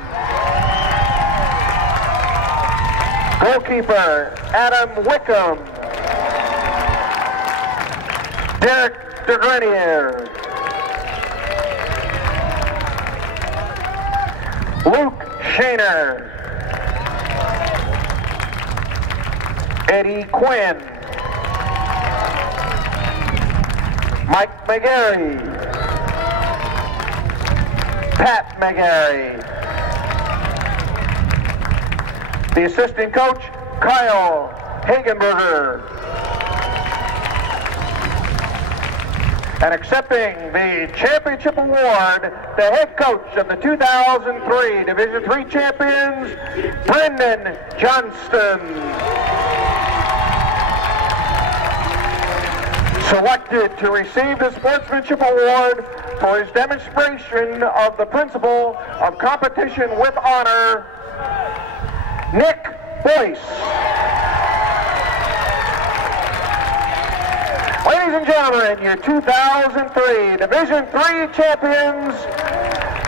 Goalkeeper, Adam Wickham. Derek DeGrenier. Luke Shaner. Eddie Quinn. Mike McGarry. Pat McGarry. The assistant coach, Kyle Hagenberger. And accepting the championship award, the head coach of the 2003 Division III champions, Brendan Johnston. Selected to receive the Sportsmanship Award for his demonstration of the principle of competition with honor, Nick Boyce. gentlemen, your 2003 Division III champions,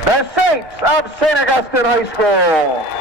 the Saints of St. Augustine High School.